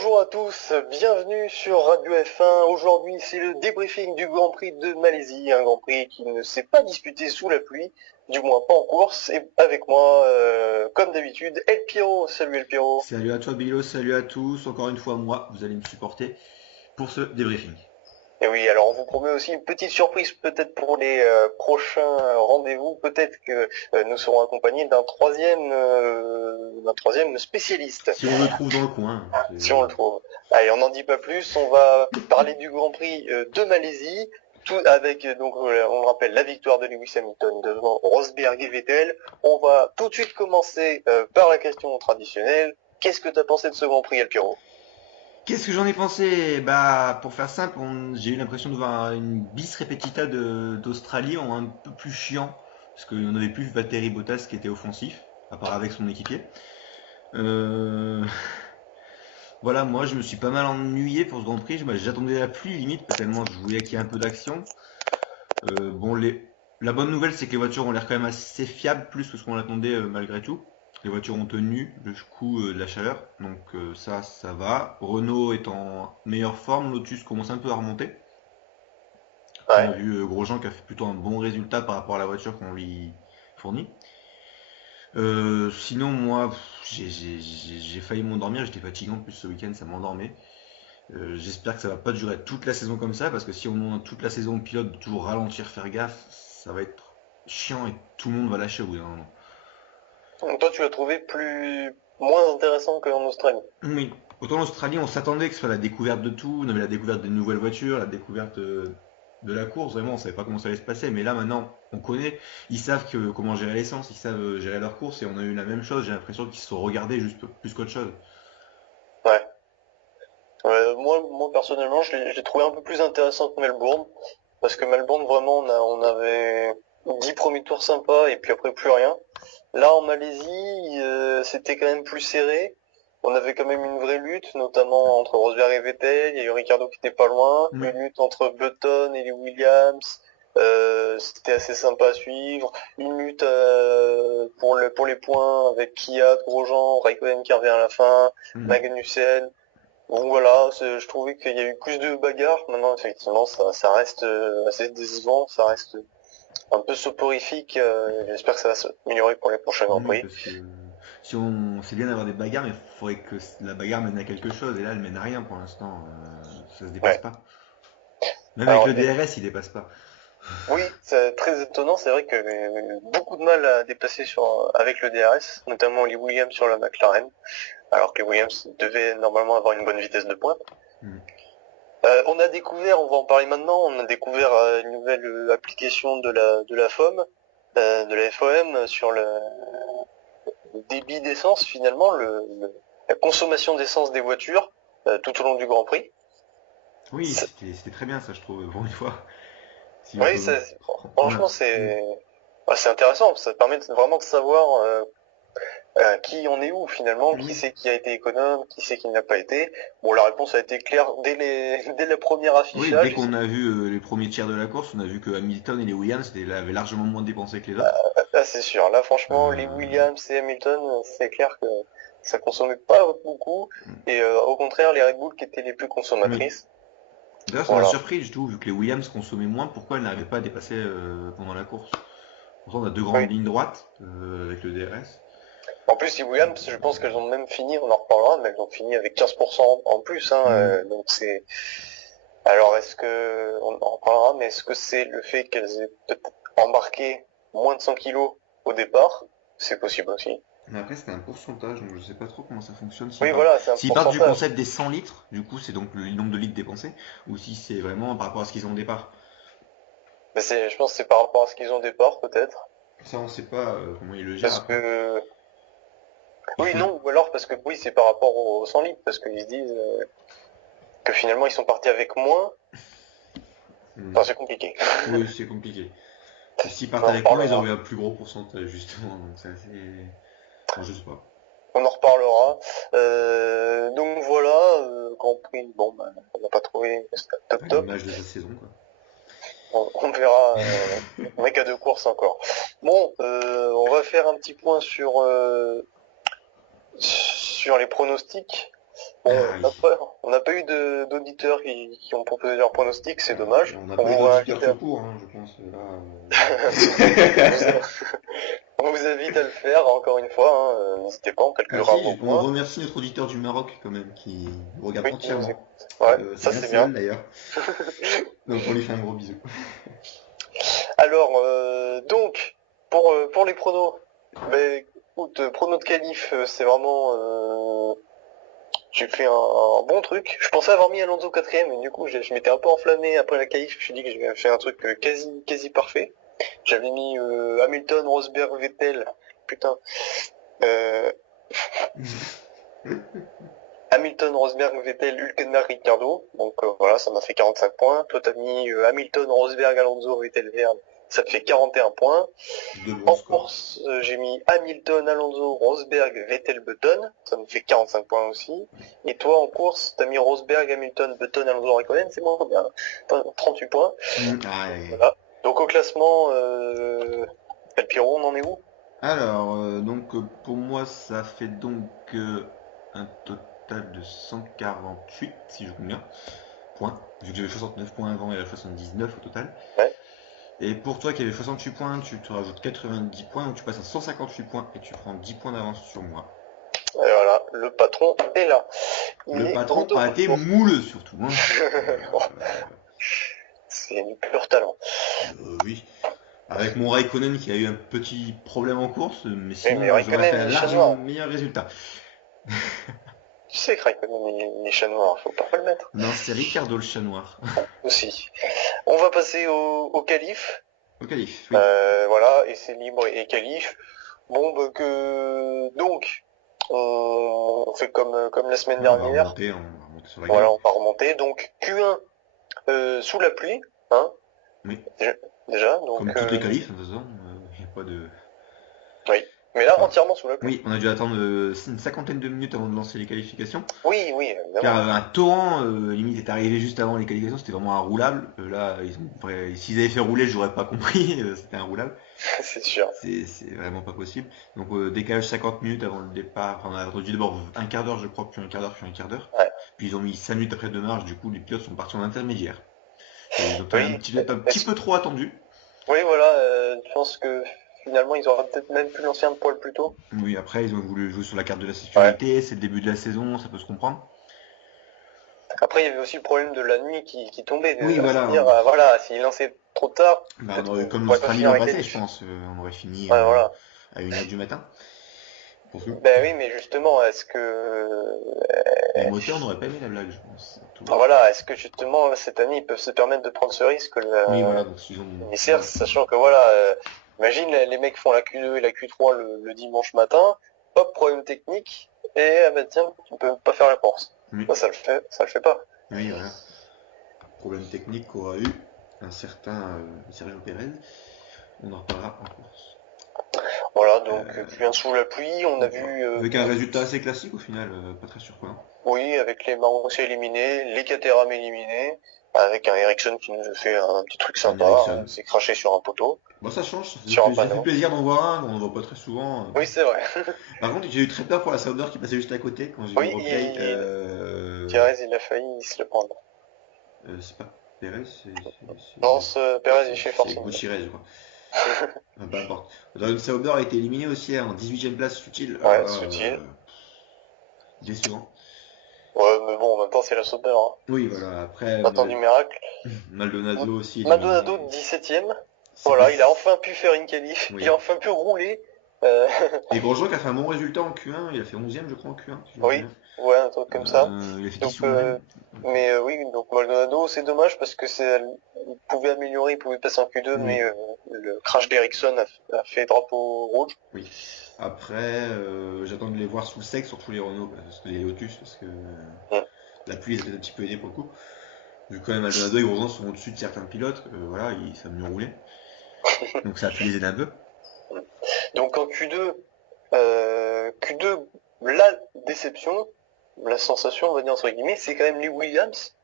Bonjour à tous, bienvenue sur Radio F1. Aujourd'hui, c'est le débriefing du Grand Prix de Malaisie, un Grand Prix qui ne s'est pas disputé sous la pluie, du moins pas en course. Et avec moi, comme d'habitude, El Piro. Salut El Piro. Salut à toi Bilo, salut à tous, encore une fois moi, vous allez me supporter pour ce débriefing. Et oui, alors on vous promet aussi une petite surprise peut-être pour les prochains rendez-vous. Peut-être que nous serons accompagnés d'un troisième spécialiste. Si on le trouve dans le coin. Si on le trouve. Allez, on n'en dit pas plus, on va parler du Grand Prix de Malaisie, tout avec donc on le rappelle la victoire de Lewis Hamilton devant Rosberg et Vettel. On va tout de suite commencer par la question traditionnelle. Qu'est-ce que tu as pensé de ce Grand Prix, El Piro? Qu'est-ce que j'en ai pensé? Bah pour faire simple, j'ai eu l'impression de voir une bis repetita d'Australie en un peu plus chiant, parce qu'on n'avait plus Valtteri Bottas qui était offensif, à part avec son équipier. Euh, Voilà, moi je me suis pas mal ennuyé pour ce Grand Prix, j'attendais la pluie limite, tellement je voulais qu'il y ait un peu d'action. Bon, la bonne nouvelle, c'est que les voitures ont l'air quand même assez fiables, plus que ce qu'on attendait malgré tout. Les voitures ont tenu le coup de la chaleur, donc ça va. Renault est en meilleure forme, Lotus commence un peu à remonter. On a Ouais. vu Grosjean qui a fait plutôt un bon résultat par rapport à la voiture qu'on lui fournit. Sinon, moi, j'ai failli m'endormir, j'étais fatigué en plus ce week-end, ça m'endormait. J'espère que ça va pas durer toute la saison comme ça, parce que si on demande toute la saison au pilote de toujours ralentir, faire gaffe, ça va être chiant et tout le monde va lâcher au bout d'un moment. Donc toi, tu l'as trouvé moins intéressant qu'en Australie. Oui, autant en Australie, on s'attendait que ce soit la découverte de tout, on avait la découverte des nouvelles voitures, la découverte de la course, vraiment, on savait pas comment ça allait se passer, mais là maintenant, on connaît, ils savent comment gérer l'essence, ils savent gérer leur course, et on a eu la même chose, j'ai l'impression qu'ils se sont regardés juste plus qu'autre chose. Ouais. Moi personnellement, je l'ai trouvé un peu plus intéressant que Melbourne, parce que Melbourne, vraiment, on avait 10 premiers tours sympas et puis après plus rien. Là, en Malaisie, c'était quand même plus serré. On avait quand même une vraie lutte, notamment entre Rosberg et Vettel. Il y a eu Ricciardo qui était pas loin. Oui, Une lutte entre Button et les Williams. C'était assez sympa à suivre. Une lutte pour les points avec Kvyat, Grosjean, Raikkonen qui revient à la fin, mhm. Magnussen. Donc voilà, je trouvais qu'il y a eu plus de bagarres. Maintenant, effectivement, ça reste assez décevant. Ça reste un peu soporifique. J'espère que ça va s'améliorer pour les prochains Grands Oui, Prix. parce que si on c'est bien d'avoir des bagarres, mais il faudrait que la bagarre mène à quelque chose, et là elle mène à rien pour l'instant, ça se dépasse Ouais. pas. Même avec Alors, le DRS, il dépasse pas. oui, c'est très étonnant. C'est vrai que beaucoup de mal à dépasser avec le DRS, notamment les Williams sur la McLaren, alors que les Williams devaient normalement avoir une bonne vitesse de pointe. Mhm. On a découvert, on va en parler maintenant, on a découvert une nouvelle application de la FOM, de la FOM sur le débit d'essence finalement, la consommation d'essence des voitures tout au long du Grand Prix. Oui, C'est- c'était très bien ça, je trouve, pour une fois. Si on Oui, peut. franchement Mm. c'est intéressant, ça permet vraiment de savoir qui on est où finalement, qui Oui. c'est qui a été économe, qui c'est qui ne l'a pas été. Bon, la réponse a été claire dès le premier Oui, dès affichage. qu'on a vu les premiers tiers de la course, on a vu que Hamilton et les Williams avaient largement moins dépensé que les autres. Là, c'est sûr. Là, franchement, les Euh, Williams et Hamilton, c'est clair que ça consommait pas beaucoup. Et au contraire, les Red Bull qui étaient les plus oui. consommatrices. D'ailleurs, ça m'a Voilà. surpris du tout, vu que les Williams consommaient moins, pourquoi elles n'arrivaient pas à dépasser pendant la course. Pourtant, on a deux Oui. grandes lignes droites avec le DRS. En plus, les Williams, je pense qu'elles ont même fini, on en reparlera, mais elles ont fini avec 15% en plus. Hein, Mm. donc c'est. Alors, on en reparlera, mais est-ce que c'est le fait qu'elles aient peut-être embarqué moins de 100 kilos au départ? C'est possible aussi. Mais après, c'était un pourcentage, donc je sais pas trop comment ça fonctionne. Oui, voilà, c'est un S'ils partent du pourcentage. concept des 100 litres, du coup, c'est donc le nombre de litres dépensés, ou si c'est vraiment par rapport à ce qu'ils ont au départ. Mais je pense que c'est par rapport à ce qu'ils ont au départ, peut-être. Ça, on sait pas comment ils le gèrent Parce après. que Il oui, faut. non, ou alors parce que oui, c'est par rapport aux 100 litres, parce qu'ils se disent que finalement ils sont partis avec moins. Hmm. Enfin, c'est compliqué. Oui, c'est compliqué. S'ils On partent en avec moins, ils reparlera. auraient un plus gros pourcentage, justement, donc c'est assez. Bon, je sais pas. On en reparlera. Donc voilà, Grand Prix, bon, bah, on n'a pas trouvé top À top. l'image de cette saison, quoi. On verra avec à deux courses encore. Bon, on va faire un petit point sur les pronostics. Bon, Ah oui. on n'a pas eu d'auditeurs qui ont proposé leur pronostic, c'est dommage. On n'a On pas eu vous d'auditeurs invite tout à, court, hein, je pense. Là, on vous, on vous invite à le faire, encore une fois, hein, n'hésitez pas, on Ah calculera vos si, on points. remercie notre auditeur du Maroc quand même, qui nous regarde Oui, qui nous entièrement. écoute. Ouais, C'est ça bien c'est bien. seul d'ailleurs. Donc on lui fait un gros bisou. Alors, donc, pour les pronos, ben, écoute, pronos de qualif, c'est vraiment... j'ai fait un bon truc. Je pensais avoir mis Alonso quatrième, mais du coup, je m'étais un peu enflammé après la qualif. Je me suis dit que j'avais fait un truc quasi parfait. J'avais mis Hamilton, Rosberg, Vettel. Putain. Euh, Hamilton, Rosberg, Vettel, Hülkenberg, Ricciardo. Donc voilà, ça m'a fait 45 points. Toi, t'as mis Hamilton, Rosberg, Alonso, Vettel, Verne. Ça te fait 41 points. De En bons scores. course, j'ai mis Hamilton, Alonso, Rosberg, Vettel, Button. Ça me fait 45 points aussi. Et toi, en course, t'as mis Rosberg, Hamilton, Button, Alonso, Raikkonen. C'est moins bien. Enfin, 38 points. Voilà. Donc au classement, El Piro, on en est où? Alors, pour moi, ça fait donc un total de 148, si je compte bien, points. Vu que j'avais 69 points avant et là 79 au total. Ouais. Et pour toi qui avais 68 points, tu te rajoutes 90 points, donc tu passes à 158 points et tu prends 10 points d'avance sur moi. Et voilà, le patron est là. Il Le est patron de a été retour. mouleux surtout, hein. C'est du pur talent. Oui. Avec mon Raikkonen qui a eu un petit problème en course, mais Oui, sinon mais j'aurais Raikkonen, fait il un est chat largement noir. meilleur résultat. Tu sais que Raikkonen, il est chat noir, faut pas le mettre. Non, c'est Ricardo le chat noir. Aussi. On va passer au qualif. Au qualif, oui. Voilà, et c'est libre et qualif. Bon, bah donc, on fait comme la semaine Oui, dernière. on va remonter sur la Voilà, grille. on va remonter. Donc, Q1 sous la pluie, hein, Oui. déjà. Comme Donc, toutes les qualifs, de toute façon, il n'y a pas de. oui. Mais là, Enfin, entièrement sous la pluie. oui, on a dû attendre une cinquantaine de minutes avant de lancer les qualifications. Oui, oui, Car évidemment. un torrent, limite, est arrivé juste avant les qualifications, c'était vraiment inroulable. Là, s'ils avaient fait rouler, j'aurais pas compris, c'était inroulable. C'est sûr. C'est vraiment pas possible. Donc, décalage 50 minutes avant le départ. Enfin, on a attendu d'abord un quart d'heure, je crois, puis un quart d'heure, puis un quart d'heure. Ouais. Puis ils ont mis 5 minutes après de marge, du coup, les pilotes sont partis en intermédiaire. Ils ont Oui. peut-être un petit peu trop attendu. Oui, voilà. Je pense que finalement, ils auraient peut-être même pu lancer un poil plus tôt. Oui, après, ils ont voulu jouer sur la carte de la Ouais. sécurité, c'est le début de la saison, ça peut se comprendre. Après, il y avait aussi le problème de la nuit qui tombait. Oui, À se voilà. dire, voilà, s'ils lançaient trop tard, Bah, peut-être qu'on comme pourrait pas l'Australie finir l'an la passé, je qualif. pense. On aurait fini Ouais, voilà. à 1h du matin. Pour nous. Ben oui, mais justement, est-ce que Les moteurs n'auraient pas aimé la blague, je pense. voilà, est-ce que justement cette année ils peuvent se permettre de prendre ce risque Oui, voilà. le Donc, ils ont... émissaire, sachant que voilà, imagine les mecs font la Q2 et la Q3 le dimanche matin, hop, problème technique, et ah ben tiens, tu peux pas faire la course. Oui. Ça le fait pas. Oui, voilà. Problème technique qu'aura eu un certain Sergio Pérez. On en reparlera en course. Voilà, donc Q1 sous la pluie, on a vu Avec un résultat assez classique au final, pas très surprenant. oui, avec les Marussia éliminés, les Caterham éliminés, avec un Ericsson qui nous a fait un petit truc Un sympa, Ericsson. s'est craché sur un poteau, Bon, ça change, sur un ça fait panneau. plaisir d'en voir un, on en voit pas très souvent. Oui, c'est vrai. Par contre, j'ai eu très peur pour la Sauber qui passait juste à côté quand j'ai vu le Oui, replay. Thierry, il a failli se le prendre. C'est pas Pérez, Non, Perez est chez c'est Force India. Gutiérrez, je crois. Peu importe. Donc, Sauber a été éliminé aussi en 18ème place futile. Ouais, c'est utile. Décevant. Ouais, mais bon, en même temps, c'est la Sauber. Hein. Oui, voilà. Après, On attend du miracle. Maldonado aussi éliminé. Maldonado, 17ème. C'est Voilà, il a pas- enfin pu faire une qualif. Oui. Il a enfin pu rouler. Euh, Et Grosjean qui a fait un bon résultat en Q1, il a fait 11ème je crois en Q1, si je me oui, souviens. ouais, un truc comme ça. Il a fait 10 Donc, ou 11ème. mais oui, donc Maldonado, c'est dommage parce que il pouvait améliorer, il pouvait passer en Q2, Oui. mais le crash d'Ericsson a fait drapeau rouge. Oui. Après, j'attends de les voir sous le sec, surtout les Renault, parce que les Lotus, parce que la pluie les a peut-être un petit peu aidé pour le coup. Vu que quand même Maldonado et Grosjean sont au-dessus de certains pilotes, voilà, ça a mieux roulé. Donc ça a pu les aider un peu. Donc en Q2, la déception, la sensation, on va dire entre guillemets, c'est quand même les Williams,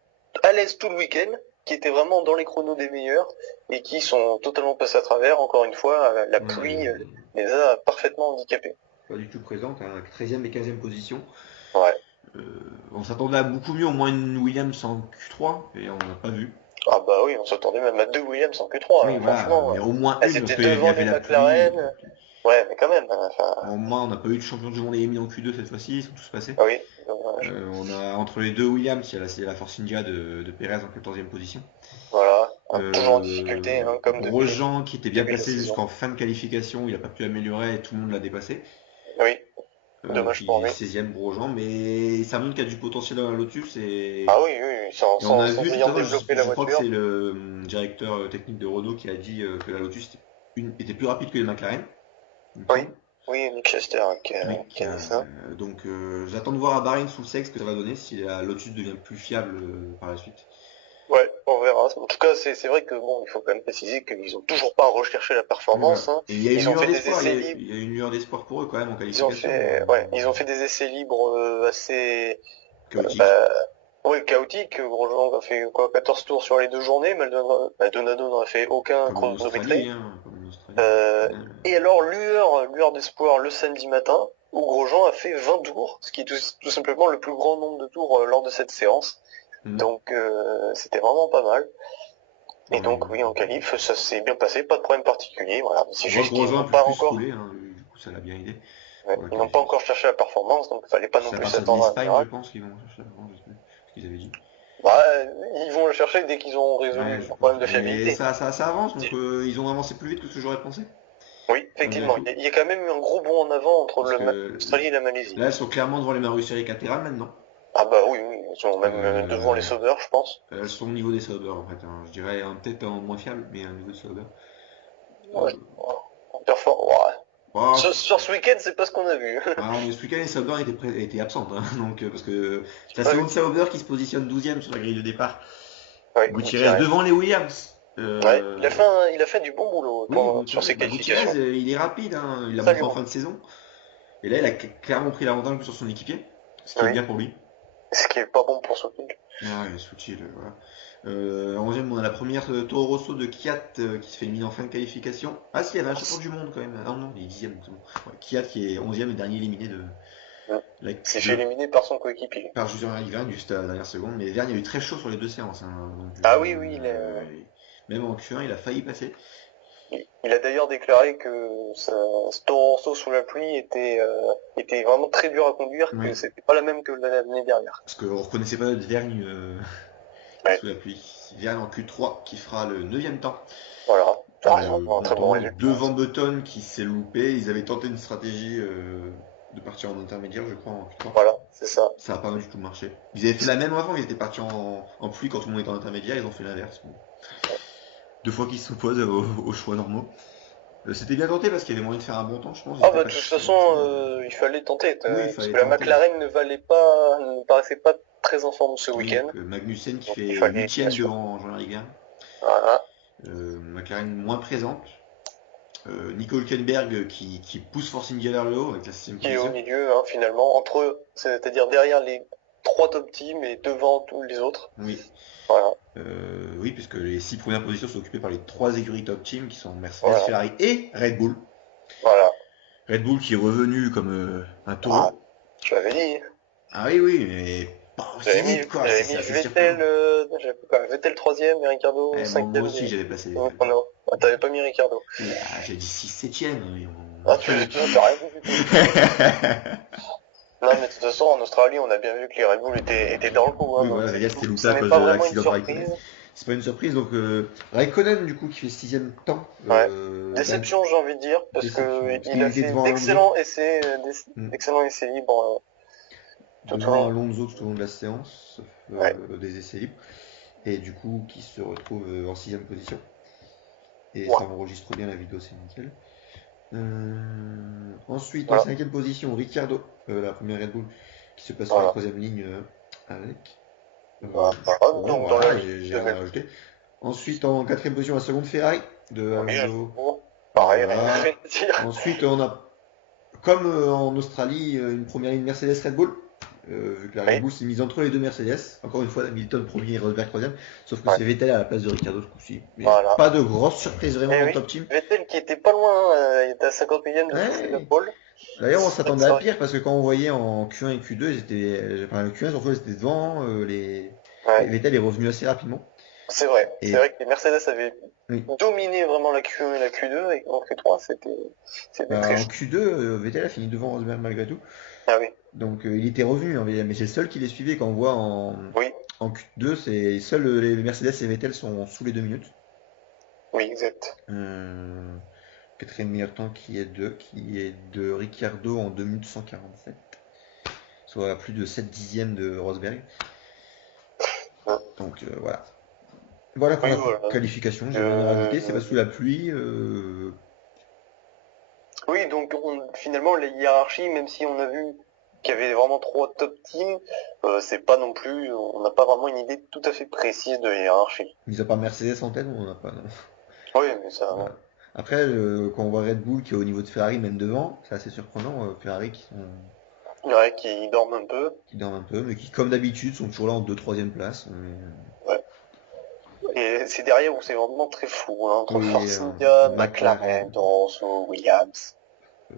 à l'aise tout le week-end, qui étaient vraiment dans les chronos des meilleurs, et qui sont totalement passés à travers, encore une fois, la pluie les a parfaitement handicapés. Pas du tout présente, hein, 13ème et 15ème position. Ouais. On s'attendait à beaucoup mieux, au moins une Williams en Q3, et on n'a pas vu. Ah bah oui, on s'attendait même à 2 Williams en Q3, Oui, voilà, franchement. mais au moins Elles une, parce étaient qu'il y devant avait les la pluie. McLaren. Ouais, mais quand même. Enfin, Au moins, on n'a pas eu de champion du monde éliminé en Q2 cette fois-ci, ils sont tous passés. ah oui, dommage. On a entre les deux Williams, il y a la Force India de Perez en 14e position. Voilà, toujours en difficulté, hein, comme depuis le Grosjean qui était bien début de la placé saison. jusqu'en fin de qualification, il n'a pas pu améliorer et tout le monde l'a dépassé. Oui, dommage pour Puis lui. 16e Grosjean, mais ça montre qu'il y a du potentiel dans la Lotus Ah oui, oui, oui, et on a sans vu ayant notamment, développé la je crois que voiture. c'est le directeur technique de Renault qui a dit que la Lotus était plus rapide que les McLaren, il me Oui, semble. oui, Nick Chester Oui, qui a dit ça. donc j'attends de voir à Bahreïn sous le sec ce que ça va donner si la Lotus devient plus fiable par la suite. Ouais, on verra. En tout cas, c'est vrai que bon, il faut quand même préciser qu'ils ont toujours pas recherché la Oui, voilà. performance, hein. Et il y a une Ils ont lueur fait des d'espoir, essais libres. il y a une lueur d'espoir pour eux quand même en Ils ont qualification. fait, ouais, ils ont fait des essais libres assez, Chaotique, bah, ouais, chaotiques. Grosjean a fait quoi, 14 tours sur les 2 journées. Maldonado n'en a fait aucun comme en Australie, chronométré. hein, comme en Australie. Euh, Ouais. et alors, lueur d'espoir le samedi matin, où Grosjean a fait 20 tours, ce qui est tout simplement le plus grand nombre de tours lors de cette séance. Mm. Donc, c'était vraiment pas mal. Et Ouais, donc, oui, en qualif, ça s'est bien passé, pas de problème particulier. Voilà. C'est on voit que juste qu'ils Grosjean a n'ont pu pas plus encore, rouler, hein, du coup ça l'a bien aidé ouais, pour la ils n'ont pas qualification. encore cherché la performance, donc il fallait pas non C'est à plus partir de s'attendre à un l'Espagne, je miracle. pense qu'ils vont chercher avant, je sais plus ce qu'ils avaient dit. Bah, ils vont le chercher dès qu'ils ont résolu Ouais, je leur pense. problème de Et fiabilité. ça avance, donc ils ont avancé plus vite que ce que j'aurais pensé, Oui, malgré effectivement, tout. il y a quand même eu un gros bond en avant entre Parce que l'Australie et la Malaisie. là, elles sont clairement devant les Marusseries latérales maintenant. Ah bah oui, oui, ils sont même devant les Euh, sauveurs, je pense. Elles sont au niveau des sauveurs en fait, hein. Je dirais peut-être en moins fiable, mais au niveau des sauveurs. Ouais, Euh, ouais. bah, Sur ce week-end, c'est pas ce qu'on a vu. ah, mais ce week-end, les Sauber étaient absentes, hein. Donc, parce que c'est la Pas vu. seconde Sauber qui se positionne 12e sur la grille de départ. Oui, Gutiérrez Gutiérrez. devant les Williams. Ouais, il a fait du bon boulot Oui, sur Gutiérrez, ses bah, Gutiérrez, qualifications. il est rapide, hein. Il l'a Ça lui montré en rend. fin de saison. Et là, il a clairement pris l'avantage sur son équipier, ce qui est Oui, bien pour lui. ce qui est pas bon pour Sotil. Ah, il est Sutil, voilà. En 11e, on a la première Toro Rosso de Kiat qui se fait éliminer en fin de qualification. Ah, si, il y avait un champion du monde quand même. Ah non, il est 10e. C'est bon. Ouais, Kiat qui est 11e et dernier éliminé de la Il s'est fait Q2 éliminer par son coéquipier. par Julien Rivan juste à la dernière seconde. Mais Verne, il y a eu très chaud sur les deux séances, hein. Donc, Ah oui, oui, même en Q1, il a failli passer. il a d'ailleurs déclaré que ce Toro Rosso sous la pluie était vraiment très dur à conduire, Oui, que c'était pas la même que l'année dernière. parce qu'on reconnaissait pas notre Vergne Ouais, sous la pluie. Verne en Q3 qui fera le 9e temps. voilà. Ah, un très bon résultat. Devant Button qui s'est loupé, ils avaient tenté une stratégie de partir en intermédiaire, je crois, en Q3. Voilà, c'est ça. Ça n'a pas du tout marché. Ils avaient fait la même avant, ils étaient partis en pluie quand tout le monde était en intermédiaire, ils ont fait l'inverse. Bon. Deux fois qu'ils s'opposent aux choix normaux. C'était bien tenté parce qu'il y avait moyen de faire un bon temps, je pense. Ils Ah étaient bah de pas toute si façon, avancés. il fallait tenter, Oui, il parce fallait que la tenter. McLaren ne paraissait pas très en forme ce Oui, week-end, donc Magnussen qui donc il fait fallait 8e devant Jean-Marie Rivière. Voilà. McLaren moins présente. Nico Hülkenberg qui pousse Force India vers le haut avec la 6e Qui est au position. milieu, hein, finalement, entre eux, c'est-à-dire derrière les 3 top teams et devant tous les autres. Oui. Voilà. Oui, puisque les 6 premières positions sont occupées par les 3 écuries top team qui sont Mercedes, Voilà. Ferrari et Red Bull. Voilà. Red Bull qui est revenu comme un Ah, taureau. je l'avais dit. Ah oui, oui, mais pas aussi vite quoi, J'avais c'est mis assez surprenant. Vettel 3e et Ricardo Eh, moi 5e. aussi j'avais placé. Oh, non, ah, t'avais pas mis Ricardo. Ah, j'ai dit 6 7e. Ah, t'as rien vu du tout. Non, mais de toute façon, en Australie, on a bien vu que les Red Bull étaient dans le coup. Hein, Oui, donc voilà, Vegas s'était loupé ce à n'est cause pas de vraiment une l'accident de Raikkonen. surprise. C'est pas une surprise, donc Raikkonen du coup qui fait 6e temps. Ouais. Déception, j'ai envie de dire, parce Déception, que parce il qu'il a était fait devant d'excellents essais, Mm. libres tout au Devant long. Alonso tout au long de la séance, Ouais. des essais libres, et du coup qui se retrouve en 6e position. Et Ouais. ça enregistre bien la vidéo, c'est nickel. Ensuite, en Voilà. 5e position, Ricciardo, la première Red Bull, qui se passe sur la Voilà. 3e ligne avec. Voilà. Bon, Donc, dans voilà, la j'ai rien à rajouter. Ensuite, en 4e position, la seconde Ferrari de oui, Alonso. bon, pareil, rien Voilà. à dire. Ensuite, on a, comme en Australie, une première ligne Mercedes Red Bull. Vu que la Red Oui. Bull s'est mise entre les deux Mercedes. Encore une fois, Hamilton premier et Rosberg troisième. Sauf que Ouais. c'est Vettel à la place de Ricciardo ce coup-ci. Mais Voilà. pas de grosse surprise vraiment Eh dans le oui. top team. Vettel qui était pas loin, il était à 50 millième de Ouais. toucher la pole. D'ailleurs, on C'est vrai que s'attendait c'est à vrai. pire parce que quand on voyait en Q1 et Q2, ils étaient, enfin, le Q1 surtout, ils étaient devant, Ouais, Vettel est revenu assez rapidement. c'est vrai. C'est Et vrai que les Mercedes avaient oui, dominé vraiment la Q1 et la Q2 et en Q3 c'était bah, très en chaud. Q2, Vettel a fini devant Rosberg malgré tout. Ah oui, Donc il était revenu, hein, mais c'est le seul qui les suivait. Quand on voit oui, en Q2, c'est seuls les Mercedes et Vettel sont sous les 2 minutes. oui, exact. Euh, Quatrième meilleur temps qui est de Ricciardo en 2 minutes 147, soit à plus de 7 dixièmes de Rosberg. Ouais. Donc voilà. Voilà pour Oui, la voilà. qualification, j'ai rien à rajouter, c'est pas Euh, sous la pluie. Oui, donc finalement, les hiérarchies, même si on a vu qu'il y avait vraiment trois top teams, c'est pas non plus, on n'a pas vraiment une idée tout à fait précise de la hiérarchie. Mis à part Mercedes en tête, on n'en a pas, non. Oui, mais ça, Voilà. Après, quand on voit Red Bull qui est au niveau de Ferrari, même devant, c'est assez surprenant. Ferrari ouais, qui dorment un peu. qui dorment un peu, mais qui, comme d'habitude, sont toujours là en 2 3e place. Ouais. Et c'est derrière où c'est vraiment très flou, hein, entre Oui, Force India, McLaren, McLaren, Toro Rosso, Williams.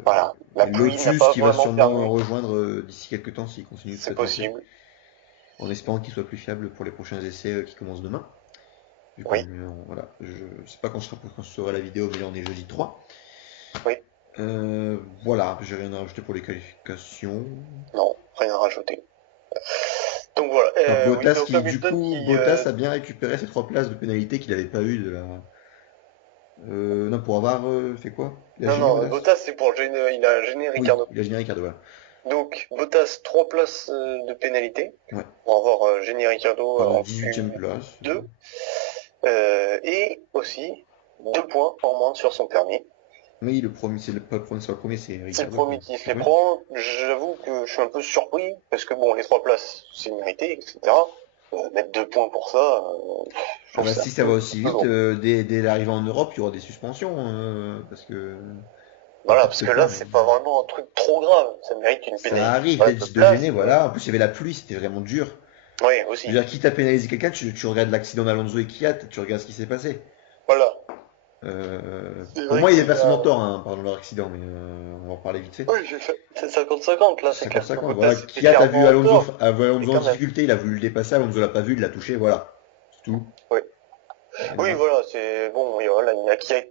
Voilà. La et pluie n'a Lotus pas qui va vraiment sûrement permis. rejoindre d'ici quelques temps s'il continue de se C'est planter, possible. en espérant qu'il soit plus fiable pour les prochains essais qui commencent demain. Vu qu'on Oui, est voilà, je sais pas quand je ferai la vidéo, mais là on est jeudi 3. oui. Voilà, j'ai rien à rajouter pour les qualifications. Non, rien à rajouter. Donc voilà. Alors Oui, Bottas donc qui, du Hamilton coup, qui, Bottas a bien récupéré ses 3 places de pénalité qu'il n'avait pas eu de la. Non, pour avoir fait quoi? Il a non, gêné non, Bottas? Bottas, c'est pour gêner, il a gêné Oui, Ricardo. il a gêné Ricardo, voilà. Donc, Bottas, 3 places de pénalité Ouais, pour avoir gêné Ricardo par en 18e place. Q2. Et aussi 2 points en moins sur son permis. Oui, le premier, pas le premier, c'est pas le premier, c'est C'est le Ricardo premier qui se qui les pointe. prend. J'avoue que je suis un peu surpris, parce que bon, les 3 places, c'est mérité, etc. Mettre 2 points pour ça, je Ah trouve bah ça si ça va aussi un peu vite, lourd. dès l'arrivée en Europe, il y aura des suspensions, parce que. Enfin, Voilà, peut-être parce que que pas, là, mais. c'est pas vraiment un truc trop grave. Ça mérite une Ça pénalité arrive voilà, de de gêner, place. voilà. En plus, il y avait la pluie, c'était vraiment dur. Oui, Je veux aussi. dire, quitte à pénaliser quelqu'un, tu regardes l'accident d'Alonso et Kiat, tu regardes ce qui s'est passé. Voilà. C'est Pour vrai moi, il y a qu'il y personne en a... tort, hein, pardon, leur accident, mais on va en parler vite fait. Oui, c'est 50-50 là, c'est clair que 50-50, voilà. Bottas était Kiat clairement en tort, A vu mais Alonso en quand même. difficulté, il a voulu le dépasser, Alonso l'a pas vu, il l'a touché, voilà. C'est tout. Oui, Et oui voilà. voilà, c'est bon, oui, voilà, il y en a qui est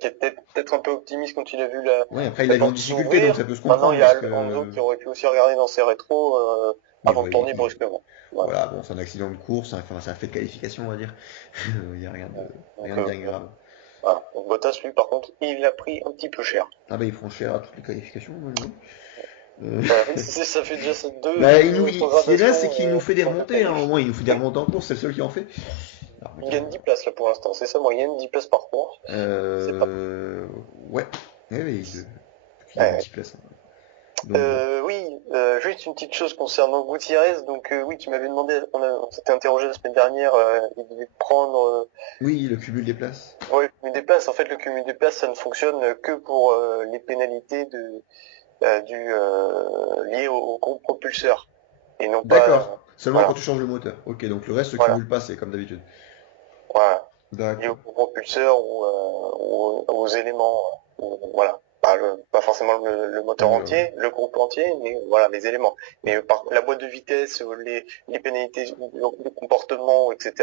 peut-être un peu optimiste quand il a vu Ouais, après, il la l'a vu en porte difficulté, donc s'ouvrir. ça peut se Maintenant, comprendre, il y a parce Alonso que. qui aurait pu aussi regarder dans ses rétros Oui, avant de ouais, tourner brusquement. Voilà. voilà, bon, c'est un accident de course, hein, enfin, c'est un fait de qualification, on va dire. Il n'y a Donc, rien de bien grave. voilà. Donc, Bottas, lui, par contre, il a pris un petit peu cher. Ah bah, il prend cher à toutes les qualifications, moi, je dis. Euh, Voilà. Ça fait déjà ces Bah, deux ce qui est bien, rétrogradations c'est qu'il nous fait des en deux remontées, hein. Au qualifs. moins, il nous fait des remontées en course, c'est le seul qui en fait. Alors, Il gagne 10 places là pour l'instant, c'est sa moyenne, 10 places par course. C'est pas euh, ouais, ouais, ouais, il gagne mal. 10 places, hein. Donc bon. Oui, juste une petite chose concernant Gutiérrez. Donc oui, tu m'avais demandé, on s'était interrogé la semaine dernière, il devait prendre Oui, le cumul des places. ouais, le cumul des places. En fait, le cumul des places, ça ne fonctionne que pour les pénalités liées au groupe propulseur et non pas D'accord. Seulement quand voilà, tu changes le moteur. Ok, donc le reste se voilà, cumule pas, c'est comme d'habitude. voilà, liées au D'accord. groupe propulseur ou aux éléments, voilà. Pas forcément le moteur Euh, entier, le groupe entier, mais voilà, les éléments. Mais la boîte de vitesse, les pénalités, le comportement, etc.,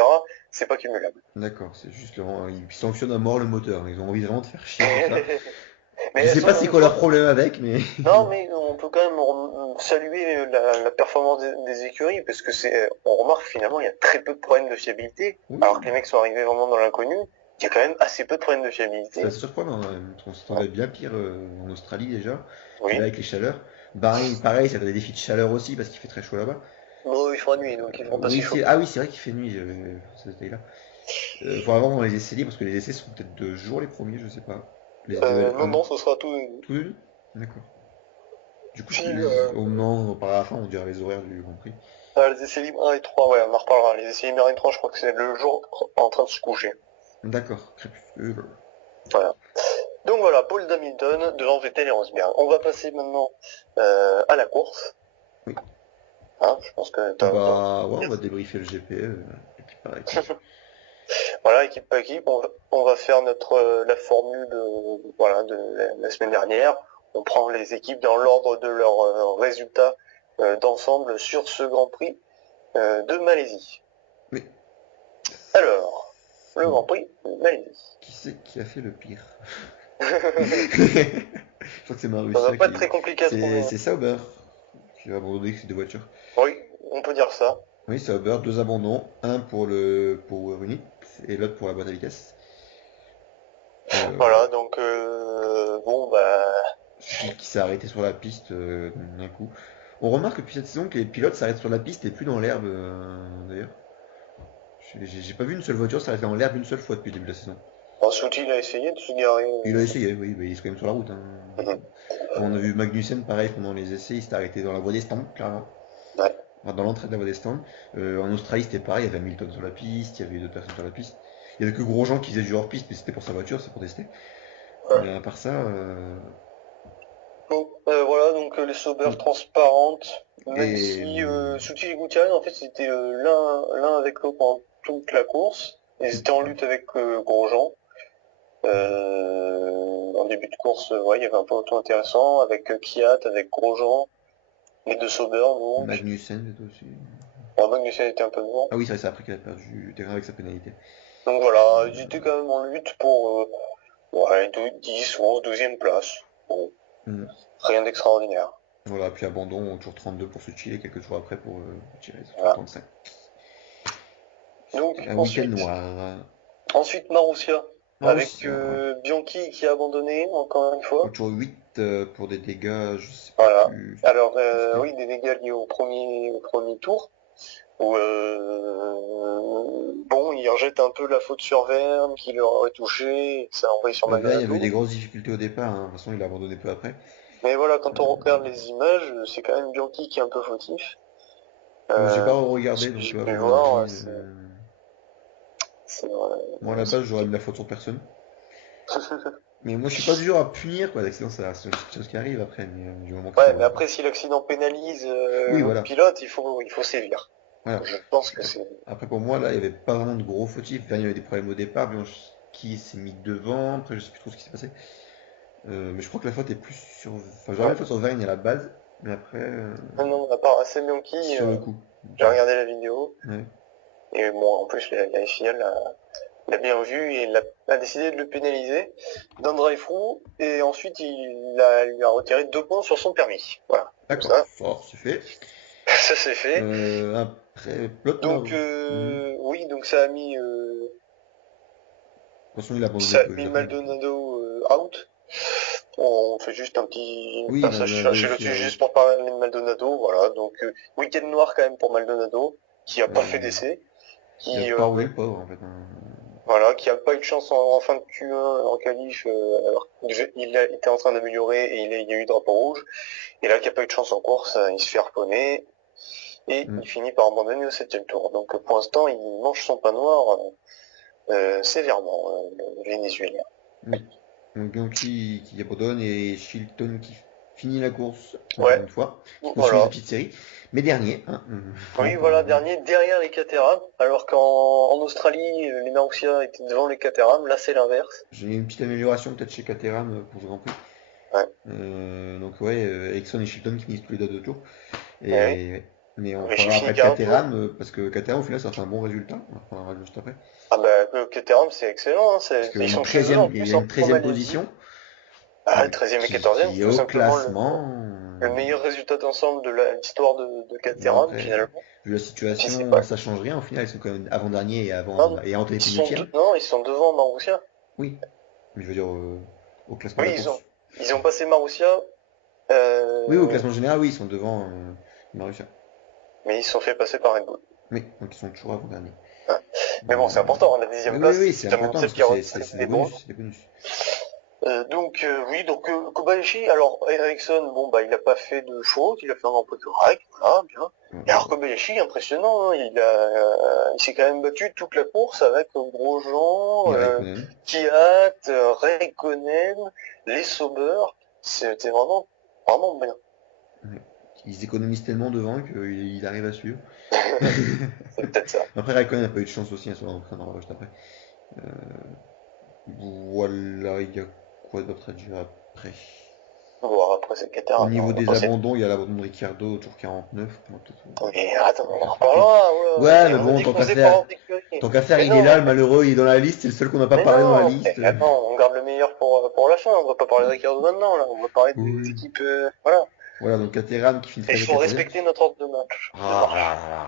c'est pas cumulable. d'accord, c'est juste ils sanctionnent à mort le moteur. Ils ont envie vraiment de faire chier pour ça. Mais Je sais pas c'est quoi leur problème avec, mais. non, mais on peut quand même saluer la performance des écuries, parce que on remarque finalement, il y a très peu de problèmes de fiabilité, alors que Oui, les mecs sont arrivés vraiment dans l'inconnu. Il y a quand même assez peu de problèmes de c'est fiabilité. assez surprenant, hein. On s'attendait bien pire en Australie déjà. Puis là, Oui. avec les chaleurs. Bahreïn, pareil, ça fait des défis de chaleur aussi parce qu'il fait très chaud là-bas. Bon, il fera nuit, donc ils feront pas si Oui, chaud. ah oui, c'est vrai qu'il fait nuit, j'avais ce détail-là. Faut vraiment les essais libres parce que les essais sont peut-être 2 jours les premiers, je sais pas. Non, non, ce sera tout. Tous les deux? D'accord. Du coup, Si, oh non, par la fin, on dirait les horaires du Grand Prix. les essais libres 1 et 3, ouais, on en reparlera. Les essais libres 1 et 3, je crois que c'est le jour en train de se coucher. D'accord. Crépuscule. Voilà. Donc voilà, Paul Hamilton devant Vettel et Rosberg. On va passer maintenant à la course. Oui. Hein, je pense que t'as envie Bah, de ouais, on dire. va débriefer le GP, équipe par équipe. Voilà, équipe par équipe, on va faire la formule de la semaine dernière. on prend les équipes dans l'ordre de leurs résultats d'ensemble sur ce Grand Prix de Malaisie. Oui. Alors, le Grand Prix de Malaisie. Qui c'est qui a fait le pire? Je crois que c'est Ça va Marussia pas être très compliqué à trouver. C'est Sauber qui a abandonné ces deux voitures. Oui, on peut dire ça. Oui, Sauber, deux abandons, un pour le pour Winnie et l'autre pour la boîte à vitesse. Voilà, donc bon bah Qui s'est arrêté sur la piste d'un coup. On remarque depuis cette saison que les pilotes s'arrêtent sur la piste et plus dans l'herbe d'ailleurs. J'ai pas vu une seule voiture s'arrêter dans l'herbe une seule fois depuis le début de la saison. Souti il a essayé de se garer. Il a essayé, oui, mais il est quand même sur la route. Hein. Mhm. On a vu Magnussen pareil pendant les essais, il s'est arrêté dans la voie des stands, clairement. Ouais. Enfin, dans l'entrée de la voie des stands. En Australie c'était pareil, il y avait Hamilton sur la piste, il y avait d'autres personnes sur la piste. Il y avait que Grosjean qui faisait du hors-piste, mais c'était pour sa voiture, c'est pour tester. Ouais. Mais à part ça, Donc voilà, donc les Sauber transparentes, même Et, si Souti et Gutiérrez en fait c'était l'un avec l'autre pendant toute la course. Ils étaient en lutte avec Grosjean. En début de course, ouais, il y avait un peloton intéressant avec Kvyat, avec Grosjean, les deux Sauber donc. Magnussen aussi. Bon, Magnussen était un peu devant. Ah oui, c'est après qu'il a perdu le terrain avec sa pénalité. Donc voilà, ils étaient quand même en lutte pour ouais, 10, 11, 12e place. Bon, rien d'extraordinaire. Voilà, puis abandon au tour 32 pour Suchi et quelques tours après pour Gutiérrez, tour Voilà. 35. Donc Un week-end noir. ensuite Marussia, avec Marussia. Bianchi qui a abandonné encore une Au fois. tour 8 pour des dégâts, je sais Voilà. plus. Alors oui, des dégâts liés au premier tour. Où bon, il rejette un peu la faute sur Verne, qui leur aurait touché, et que ça a envoyé sur Bah, il y Maldonado. avait des grosses difficultés au départ, hein. De toute façon il a abandonné peu après. Mais voilà, quand on regarde les images, c'est quand même Bianchi qui est un peu fautif. J'ai pas regardé, donc J'ai là, pu mon voir, analyse. c'est Moi à la base j'aurais mis la faute sur personne. Mais moi je suis pas du genre à punir quoi, l'accident c'est une chose qui arrive après, mais du moment que Ouais, mais après si l'accident pénalise Oui, le voilà. pilote, il faut sévir. Voilà. Je pense que c'est... Après pour moi là il y avait pas vraiment de gros fautifs. Vergne avait des problèmes au départ, qui s'est mis devant, après je sais plus trop ce qui s'est passé. Mais je crois que la faute est plus sur. Enfin j'aurais la faute sur Vergne à la base, mais après. Non, à part assez Bianchi, Sur le coup. j'ai regardé la vidéo, Ouais. et bon, en plus la FIA l'a bien vu et a décidé de le pénaliser d'un drive-through, et ensuite lui a retiré 2 points sur son permis. Voilà. D'accord, Ça, fort, c'est fait. ça c'est fait. Après, l'autre Donc oui, donc ça a mis De toute façon il a abandonné ça a peu mis juste après. Maldonado out. On fait juste un petit Oui, passage Maldonado chez le aussi, dessus ouais. juste pour parler de Maldonado. Voilà, donc week-end noir quand même pour Maldonado, qui a pas fait d'essai, Il a qui pas roulé le pauvre en fait. voilà, qui a pas eu de chance en fin de Q1 en qualif, alors qu'il était en train d'améliorer et il y a eu drapeau rouge. Et là, qui a pas eu de chance en course, il se fait harponner et il finit par abandonner au 7e tour. Donc pour l'instant, il mange son pain noir sévèrement, le Vénézuélien. Oui. Donc Bianchi qui abandonne et Chilton qui finit la course, encore Ouais. une fois, qui continue Voilà. sa petite série. Mais dernier, hein. Oui, voilà, dernier, derrière les Caterham, alors qu'en Australie, les Marussia étaient devant les Caterham, là c'est l'inverse. J'ai une petite amélioration peut-être chez Caterham pour ce Grand Prix. Ouais. Donc ouais, Ericsson et Chilton qui finissent tous les deux à 2 tours. Et, Ouais. mais on Richie parlera finit après de 40 Caterham, parce que Caterham au final ça fait un bon résultat. On en reparlera juste après. Ah bah, le Caterham c'est excellent, hein, Parce qu'il ils y a sont une chez eux en 13e, il plus y a en une 13e Malaisie. position. Ah, 13e et 14e, Qui est tout au simplement classement. le meilleur résultat d'ensemble de l'histoire de Bon Caterham après, finalement. vu la Et puis c'est situation, pas... ça change rien. Au final, ils sont quand même avant-dernier et Non, et Anthony Pénultième. non, ils sont devant Marussia. Oui, mais je veux dire au classement de Oui, la course. ils ont passé Marussia, Oui, au classement général, oui, ils sont devant Marussia. mais ils se sont fait passer par Red Bull. Oui, donc ils sont toujours avant-dernier. Ouais. Mais bon, c'est important, la 10e place, Oui, c'est c'est jamais important celle parce qui que c'est c'est des des bons. bonus, c'est des bonus. Donc oui, donc Kobayashi, alors Ericsson, bon bah il a pas fait de faute, il a fait un Grand Prix correct, voilà, bien. Et alors Kobayashi, impressionnant, hein, il s'est quand même battu toute la course avec Grosjean, Et Raikkonen. Kvyat, Raikkonen, les Sauber, c'était vraiment bien. Ouais. Ils économisent tellement devant qu'ils arrivent à suivre. C'est peut-être ça. Après, Raikkonen n'a pas eu de chance aussi, hein, sur l'entraîne, on en juste après. Voilà, il y a quoi d'autre à dire après? Bon, après, c'est Au Caterham. niveau On va des passer. abandons, il y a l'abandon de Ricciardo, tour 49. Mais attends, on en Rapide. reparlera. Ouais, Ouais, mais on a bon, dit qu'on faisait par ordre d'écurie. tant qu'à faire, Mais il est non, là, le malheureux, il est dans la liste, c'est le seul qu'on n'a pas mais parlé dans la non. liste. Attends, on garde le meilleur pour la fin. On va pas parler de Ricardo maintenant, là. On va parler des Oui. équipes. Voilà. Voilà, donc Caterham qui finit Et il 13 faut 14e. respecter notre ordre de match. De Ah marche. là là là.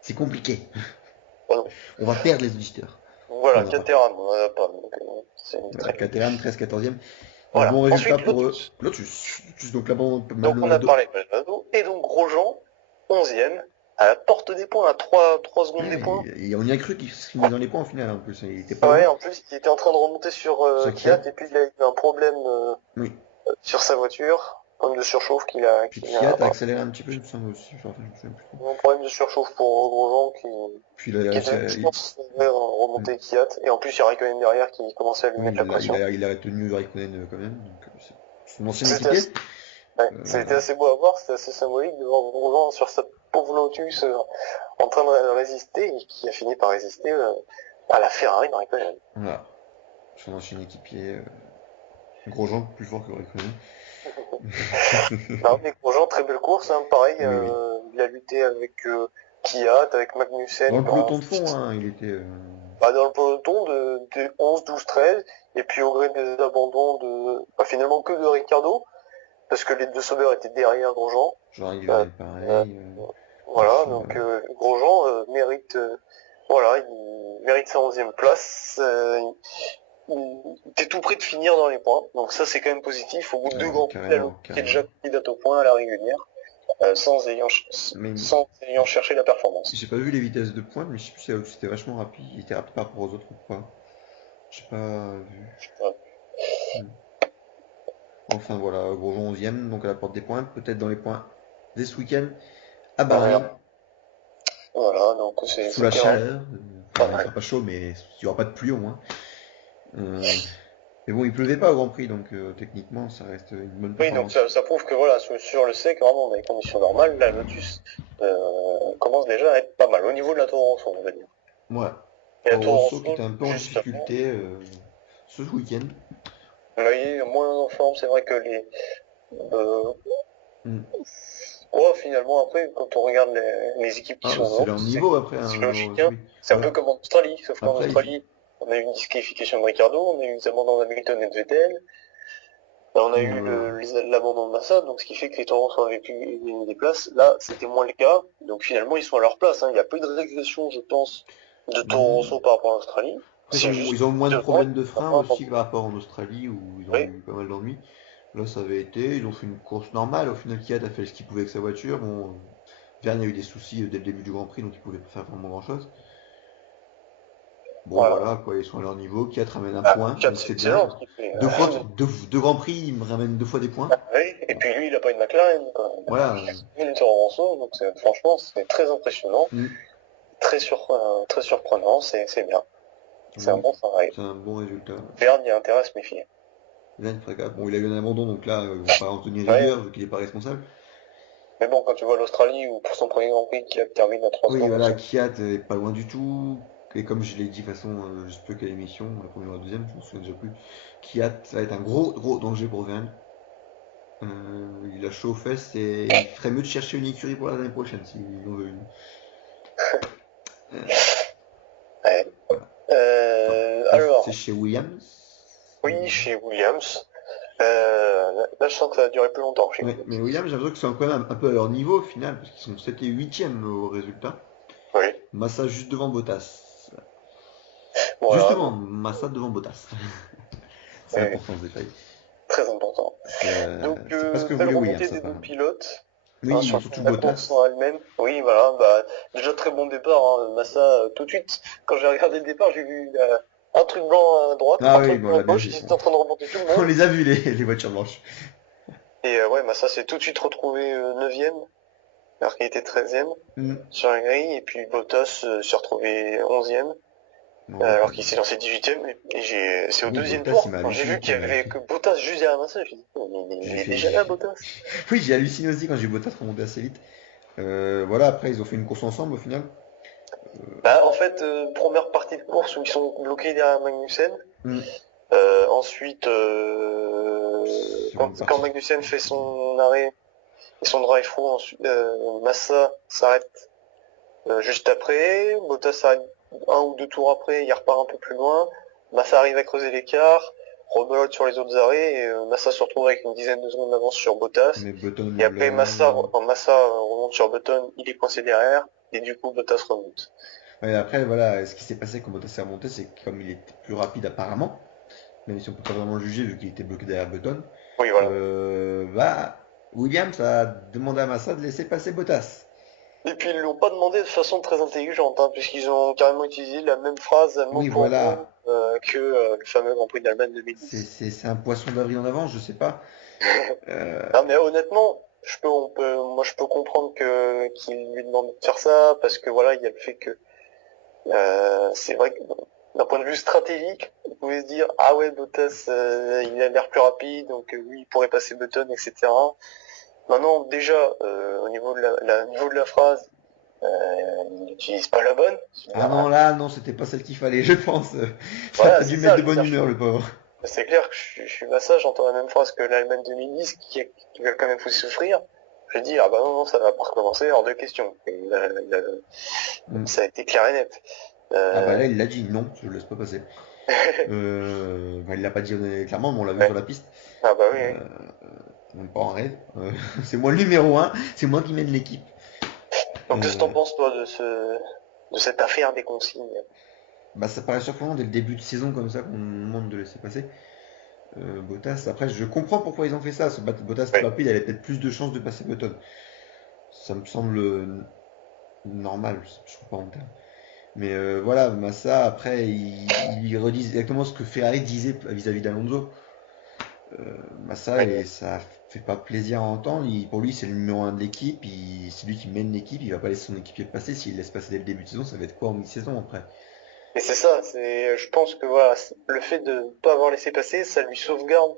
C'est compliqué. Voilà. On va perdre les auditeurs. Voilà, On va pas. Caterham, on en a pas. Donc, c'est Voilà, très bien. Caterham 13 14e. Donc Voilà. bon résultat Ensuite, pour eux. Lotus. Lotus, donc là-bas, Donc, on a parlé de Maldonado. Et donc, Grosjean, 11e, à la porte des points, à 3 secondes des points. Et on y a cru qu'il se finit dans les points en finale en plus. Il était pas Ouais, loin. en plus, il était en train de remonter sur Sur Kiat, Kiat. et puis il a eu un problème Oui. sur sa voiture. Un problème de surchauffe Puis qu'il a Kiat a accéléré un petit peu, il me semble aussi. Enfin, je me souviens plus trop. un problème de surchauffe pour Grosjean Puis il a qui réussi était, à. je pense, remonter Kiat. Et en plus, il y a Raikkonen derrière qui commençait à lui Oui, mettre la pression. il a retenu Raikkonen quand même. Donc, c'est son ancien C'était équipier. assez, ouais, ça a été assez beau à voir, c'était assez symbolique de voir Grosjean sur sa pauvre Lotus en train de résister et qui a fini par résister à la Ferrari de Raikkonen. Voilà. Son ancien équipier. Grosjean, plus fort que Raikkonen. Non, mais Grosjean, très belle course, hein, pareil, Oui, oui. il a lutté avec Kiat, avec Dans Magnussen, le peloton de fond, hein, il était. dans le peloton de 11, 12, 13, et puis au gré des abandons finalement que de Ricardo, parce que les deux Sauber étaient derrière Grosjean. J'arrivais Euh, pareil. voilà, Aussi, donc voilà. Grosjean mérite, voilà, il mérite sa 11e place. Il était tout près de finir dans les points, donc ça c'est quand même positif. Au bout de deux grands prix, la Carrément, Lotus est déjà carrément. candidate au point à la régulière, Mais sans ayant cherché la performance. j'ai pas vu les vitesses de pointe, mais je sais plus si c'était vachement rapide. Il était rapide par rapport aux autres ou pas. J'ai pas vu. Ouais. Enfin voilà, Grosjean 11e, donc à la porte des points. Peut-être dans les points dès ce week-end à Voilà, Bahreïn, voilà, donc sous la c'était vraiment chaleur. pas Enfin, il mal. fera pas chaud, mais il y aura pas de pluie au moins. Euh, mais bon, il pleuvait pas au Grand Prix, donc techniquement, ça reste une bonne Oui, donc performance. ça prouve que voilà, sur le sec, vraiment dans les conditions normales, la Lotus commence déjà à être pas mal au niveau de la Toro Rosso, on va dire. Ouais. Et la Toro Toro Rosso qui Rosso, était un peu en justement, difficulté ce week-end. vous voyez, moins en forme, c'est vrai que euh, Mm. ouais, finalement, après, quand on regarde les équipes qui Ah, bah, sont c'est devant, leur niveau après, c'est hein, logique, hein. oui. C'est un Ouais. peu comme en Australie, sauf qu'en Après, Australie, on a eu une disqualification de Ricardo, on a eu des abandons d'Hamilton et de Vettel, on a eu voilà. l'abandon de Massa, donc ce qui fait que les Taureaux avaient pu gagner des places. Là, c'était moins le cas, donc finalement, ils sont à leur place, hein. Il n'y a pas eu de régression, je pense, de Toro Mm. Rosso par rapport à l'Australie. Après, C'est juste ils ont moins de devant, problèmes de frein aussi que par rapport en Australie où ils ont oui, eu pas mal d'ennuis. Là, ça avait été, ils ont fait une course normale. Au final, Kiat a fait ce qu'il pouvait avec sa voiture. Bon, Verne a eu des soucis dès le début du Grand Prix, donc il pouvait pas faire vraiment grand-chose. Bon, voilà. voilà, quoi, ils sont à leur niveau. Kiat ramène un Ah, point, Fiat, donc c'est c'est excellent bien. ce qu'il fait. Deux Grands Prix, il me ramène deux fois des points. Oui, et puis lui, il a pas une McLaren, quoi. Voilà. Il a une Toro Rosso, donc franchement, c'est très impressionnant, Mm. très surprenant, c'est bien. C'est un Oui, bon travail. c'est un bon résultat. Verne, il y a intérêt à se méfier. Verne, très grave. Bon, il a eu un abandon, donc là, ils vont pas en tenir Ouais, rigueur vu qu'il n'est pas responsable. mais bon, quand tu vois l'Australie, ou pour son premier Grand Prix, qui termine à 3 Oui, secondes, voilà, Kiat est pas loin du tout. Et comme je l'ai dit de toute façon, je sais plus quelle émission, la première ou la deuxième, je me souviens déjà plus. Kiat, ça va être un gros danger pour Verne. Il a chaud aux fesses et il ferait mieux de chercher une écurie pour l'année prochaine s'il en veut une. Euh, ouais. voilà. Donc c'est Alors, chez Williams. oui, chez Williams. Là, je sens que ça va durer plus longtemps chez Ouais, Williams. mais Williams, j'ai l'impression que c'est quand même un peu à leur niveau au final, parce qu'ils sont 7 et 8e au résultat. Oui, Massa juste devant Bottas. voilà, Justement, Massa devant Bottas. C'est ouais, important ce détail. très important. Donc, C'est pas ce que belle voulait Williams remontée des deux apparemment. pilotes. Hein, Oui, sur surtout la course Bottas. en elle-même. Oui, voilà, bah, déjà très bon départ, hein. Massa, tout de suite, quand j'ai regardé le départ, j'ai vu un truc blanc à droite, Ah un oui, truc bon, on blanc à l'a bien gauche, vu. ils étaient en train de remonter tout le On monde. les a vus les voitures blanches. Et ouais, Massa s'est tout de suite retrouvé 9e, alors qu'il était 13e Hmm. sur la grille, et puis Bottas s'est retrouvé 11e, Bon, alors qu'il s'est lancé 18e, et c'est au oui, deuxième Bottas, il tour, m'a quand j'ai vu halluciné. qu'il y avait que Bottas juste derrière Massa, j'ai dit, il J'ai est fait. déjà là, Bottas. Oui, j'ai halluciné aussi quand j'ai vu Bottas remonter assez vite. Voilà, après ils ont fait une course ensemble au final. Bah, en fait, première partie de course où ils sont bloqués derrière Magnussen. Hmm. Ensuite, Seconde quand partie. Magnussen fait son arrêt et son drive through, ensuite Massa s'arrête juste après, Bottas s'arrête un ou deux tours après, il repart un peu plus loin, Massa arrive à creuser l'écart, rebelote sur les autres arrêts et Massa se retrouve avec une dizaine de secondes d'avance sur Bottas. Mais Button Et après Massa remonte sur Button, il est coincé derrière et du coup Bottas remonte. ouais, après, voilà, ce qui s'est passé quand Bottas s'est remonté, c'est que comme il était plus rapide apparemment, même si on peut pas vraiment le juger vu qu'il était bloqué derrière Button, Oui voilà. bah, Williams a demandé à Massa de laisser passer Bottas. Et puis ils l'ont pas demandé de façon très intelligente, hein, puisqu'ils ont carrément utilisé la même phrase mot Oui, pour mot voilà, que le fameux Grand Prix d'Allemagne 2010. c'est un poisson d'avril en avance, je sais pas. Euh, Non mais honnêtement, moi je peux comprendre que qu'il lui demande de faire ça parce que voilà il y a le fait que c'est vrai que d'un point de vue stratégique, on pouvait se dire ah ouais Bottas il a l'air plus rapide donc lui il pourrait passer Button etc. Maintenant déjà au niveau de niveau de la phrase il n'utilise pas la bonne. Ah non, là, non, c'était pas celle qu'il fallait, je pense. Ça a Voilà pas dû c'est le mettre ça. de Je veux bonne dire, humeur, le pauvre. c'est clair que je suis Massa, j'entends la même phrase que l'Allemagne 2010 qui va quand même vous souffrir. Je dis, ah bah non, non, ça va pas recommencer, hors de question. Mm. Ça a été clair et net. Ah bah Euh, là, il l'a dit, non, je le laisse pas passer. Bah, il l'a pas dit clairement, mais on l'a vu sur ouais. la piste. Ah bah oui, Euh, oui. Même pas en rêve. C'est moi le numéro un, c'est moi qui mène l'équipe. Donc qu'est-ce que t'en Euh, penses, toi, de cette affaire des consignes? Bah, ça paraît surprenant dès le début de saison comme ça qu'on demande de laisser passer Bottas. Après, je comprends pourquoi ils ont fait ça. Ce Bottas plus Oui. rapide, il avait peut-être plus de chances de passer Button. Ça me semble normal, je trouve pas en terme. Mais voilà, Massa, après, il redit exactement ce que Ferrari disait vis-à-vis d'Alonso. Massa, Oui. et ça fait pas plaisir à entendre. Pour lui, c'est le numéro un de l'équipe. C'est lui qui mène l'équipe. Il va pas laisser son équipier passer. S'il laisse passer dès le début de saison, ça va être quoi en mi-saison après? Et c'est ça, je pense que voilà, le fait de ne pas avoir laissé passer, ça lui sauvegarde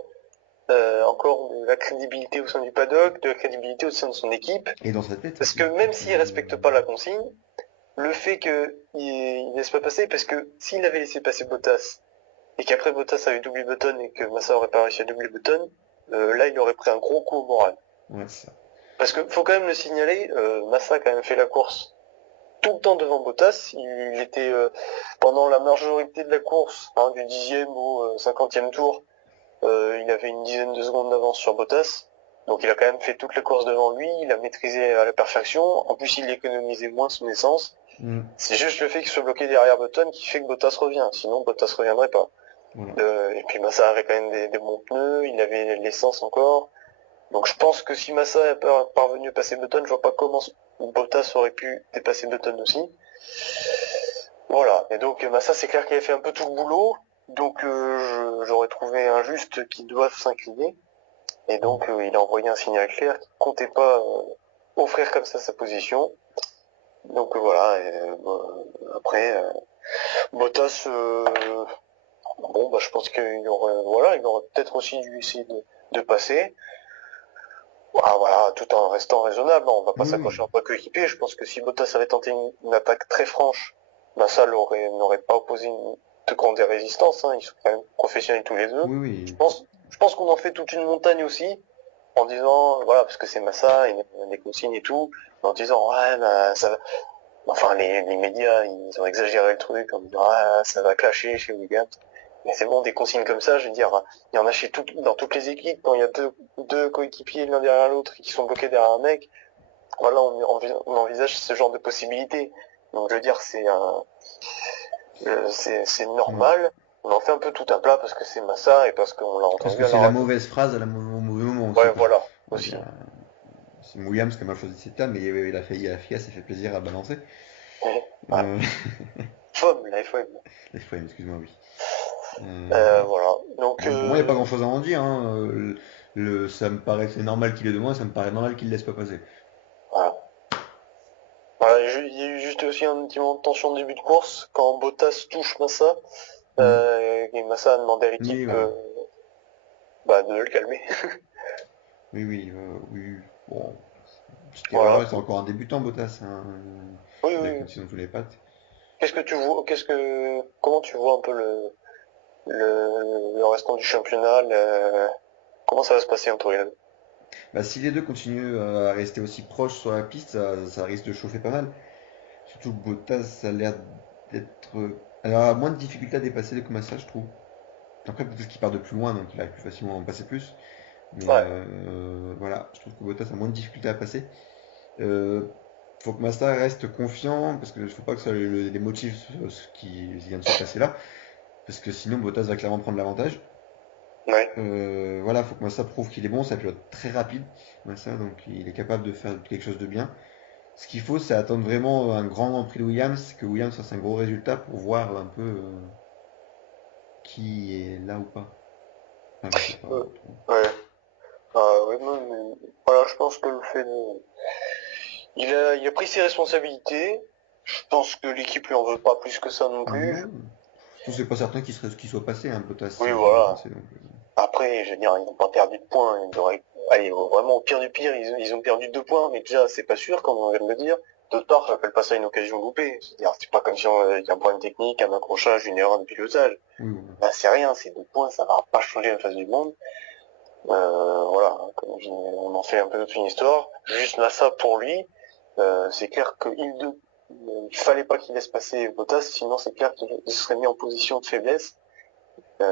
encore de la crédibilité au sein du paddock, de la crédibilité au sein de son équipe. Et dans sa tête Parce aussi. que même s'il respecte pas la consigne, le fait qu'il laisse pas passer, parce que s'il avait laissé passer Bottas, et qu'après Bottas avait doublé Button et que Massa aurait pas réussi à doubler Button, là il aurait pris un gros coup au moral. Ouais, c'est ça. Parce que faut quand même le signaler, Massa a quand même fait la course tout le temps devant Bottas. Il était pendant la majorité de la course, hein, du 10e au 50e tour, il avait une dizaine de secondes d'avance sur Bottas. Donc il a quand même fait toute la course devant lui, il a maîtrisé à la perfection. En plus il économisait moins son essence. Mm. C'est juste le fait qu'il soit bloqué derrière Button qui fait que Bottas revient. Sinon Bottas reviendrait pas. Voilà. Et puis Massa avait quand même des bons pneus, il avait l'essence encore. Donc je pense que si Massa est parvenu à passer Button, je vois pas comment Bottas aurait pu dépasser Button aussi. Voilà. Et donc Massa, c'est clair qu'il avait fait un peu tout le boulot. Donc j'aurais trouvé injuste qu'ils doivent s'incliner. Et donc il a envoyé un signal clair qu'il comptait pas offrir comme ça sa position. Donc voilà. Et, après Bottas, bon bah je pense qu'il aurait, voilà, il aurait peut-être aussi dû essayer de passer. Ah, voilà, tout en restant raisonnable, on va pas Oui, oui. s'accrocher en pas coéquipier. Je pense que si Bottas avait tenté une attaque très franche, Massa n'aurait pas opposé une de grande résistance, hein. Ils sont quand même professionnels tous les deux. Oui, oui. Je pense qu'on en fait toute une montagne aussi, en disant, voilà, parce que c'est Massa, il y a des consignes et tout, en disant, ouais, bah, ça va, enfin, les médias, ils ont exagéré le truc, en disant, ah, ça va clasher chez Williams. Mais c'est bon, des consignes comme ça, je veux dire, il y en a dans toutes les équipes, quand il y a deux coéquipiers l'un derrière l'autre qui sont bloqués derrière un mec, voilà, on envisage ce genre de possibilités. Donc je veux dire, c'est Mm. normal. On en fait un peu tout un plat parce que c'est Massa et parce qu'on l'a Parce entendu que à c'est la la radio. mauvaise phrase au mauvais moment aussi, Ouais, quoi. voilà, On va dire, aussi. c'est Williams qui a mal choisi ses termes, mais la FIA s'est fait plaisir à balancer. Voilà. Euh, FOM, la FOM. les FOM, excuse-moi, oui. Euh, Voilà. Donc, Bon, pour moi, il n'y a pas grand-chose à en dire, hein. Ça me paraît c'est normal qu'il est de moi, ça me paraît normal qu'il ne laisse pas passer. voilà. Voilà, il y a eu juste aussi un petit moment de tension au début de course quand Bottas touche Massa. Mm. Et Massa a demandé à Oui, l'équipe voilà. de le calmer. Oui, oui, oui. Bon, petite Voilà. erreur, c'est encore un débutant, Bottas, hein. Oui, Il a oui, qu'une oui. saison sous les pattes. Comment tu vois un peu le restant du championnat, Comment ça va se passer entre les deux? Bah, si les deux continuent à rester aussi proches sur la piste, ça risque de chauffer pas mal. Surtout que Bottas, ça a l'air d'être. Elle a moins de difficultés à dépasser les Massa, je trouve. Après, peut-être qu'il part de plus loin, donc il arrive plus facilement à en passer plus. Mais Ouais. voilà, je trouve que Bottas a moins de difficultés à passer. Euh, Faut que Massa reste confiant, parce que ne faut pas que ça les motive ce qui vient de se passer là, parce que sinon Bottas va clairement prendre l'avantage. Ouais. Voilà, faut que Massa prouve qu'il est bon, c'est un pilote très rapide, Massa, donc il est capable de faire quelque chose de bien. Ce qu'il faut, c'est attendre vraiment un grand Prix de Williams, que Williams fasse un gros résultat pour voir un peu qui est là ou pas. Enfin, je sais pas Euh, trop. ouais. Ouais, mais voilà, je pense que le fait de... il a pris ses responsabilités. Je pense que l'équipe lui en veut pas plus que ça non plus. Non, surtout c'est pas certain qu'il soit passé, hein, Bottas Oui, s'il était voilà. passé. Donc, Après, je veux dire, ils n'ont pas perdu de points. Ils auraient... Allez, vraiment, au pire du pire, ils ont perdu 2 points, mais déjà, c'est pas sûr, comme on vient de le dire. D'autre part, j'appelle pas ça une occasion loupée. C'est-à-dire, c'est pas comme si il y a un problème technique, un accrochage, une erreur de pilotage. oui, voilà. Bah, c'est rien, c'est 2 points, ça va pas changer la face du monde. Voilà, comme on en fait un peu toute une histoire. Juste Massa pour lui, c'est clair il fallait pas qu'il laisse passer Bottas, sinon c'est clair qu'il serait mis en position de faiblesse Et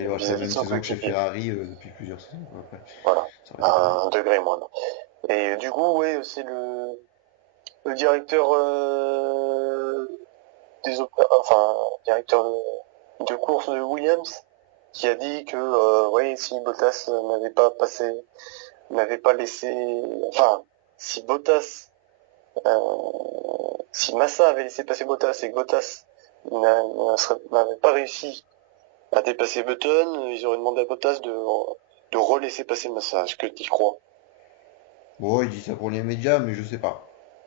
il aurait fait la vis-à-vis de même son saison que chez coéquipier. Ferrari depuis plusieurs saisons, quoi, après. Voilà, Ça aurait été pareil. à un degré moindre. Et du coup, ouais, c'est le directeur enfin directeur de course de Williams qui a dit que ouais, si Bottas n'avait pas laissé, enfin, si Bottas, si Massa avait laissé passer Bottas et que Bottas n'avait pas réussi à dépasser Button, ils auraient demandé à Bottas de relaisser passer Massa. Est-ce que tu y crois? Bon, il dit ça pour les médias, mais je sais pas.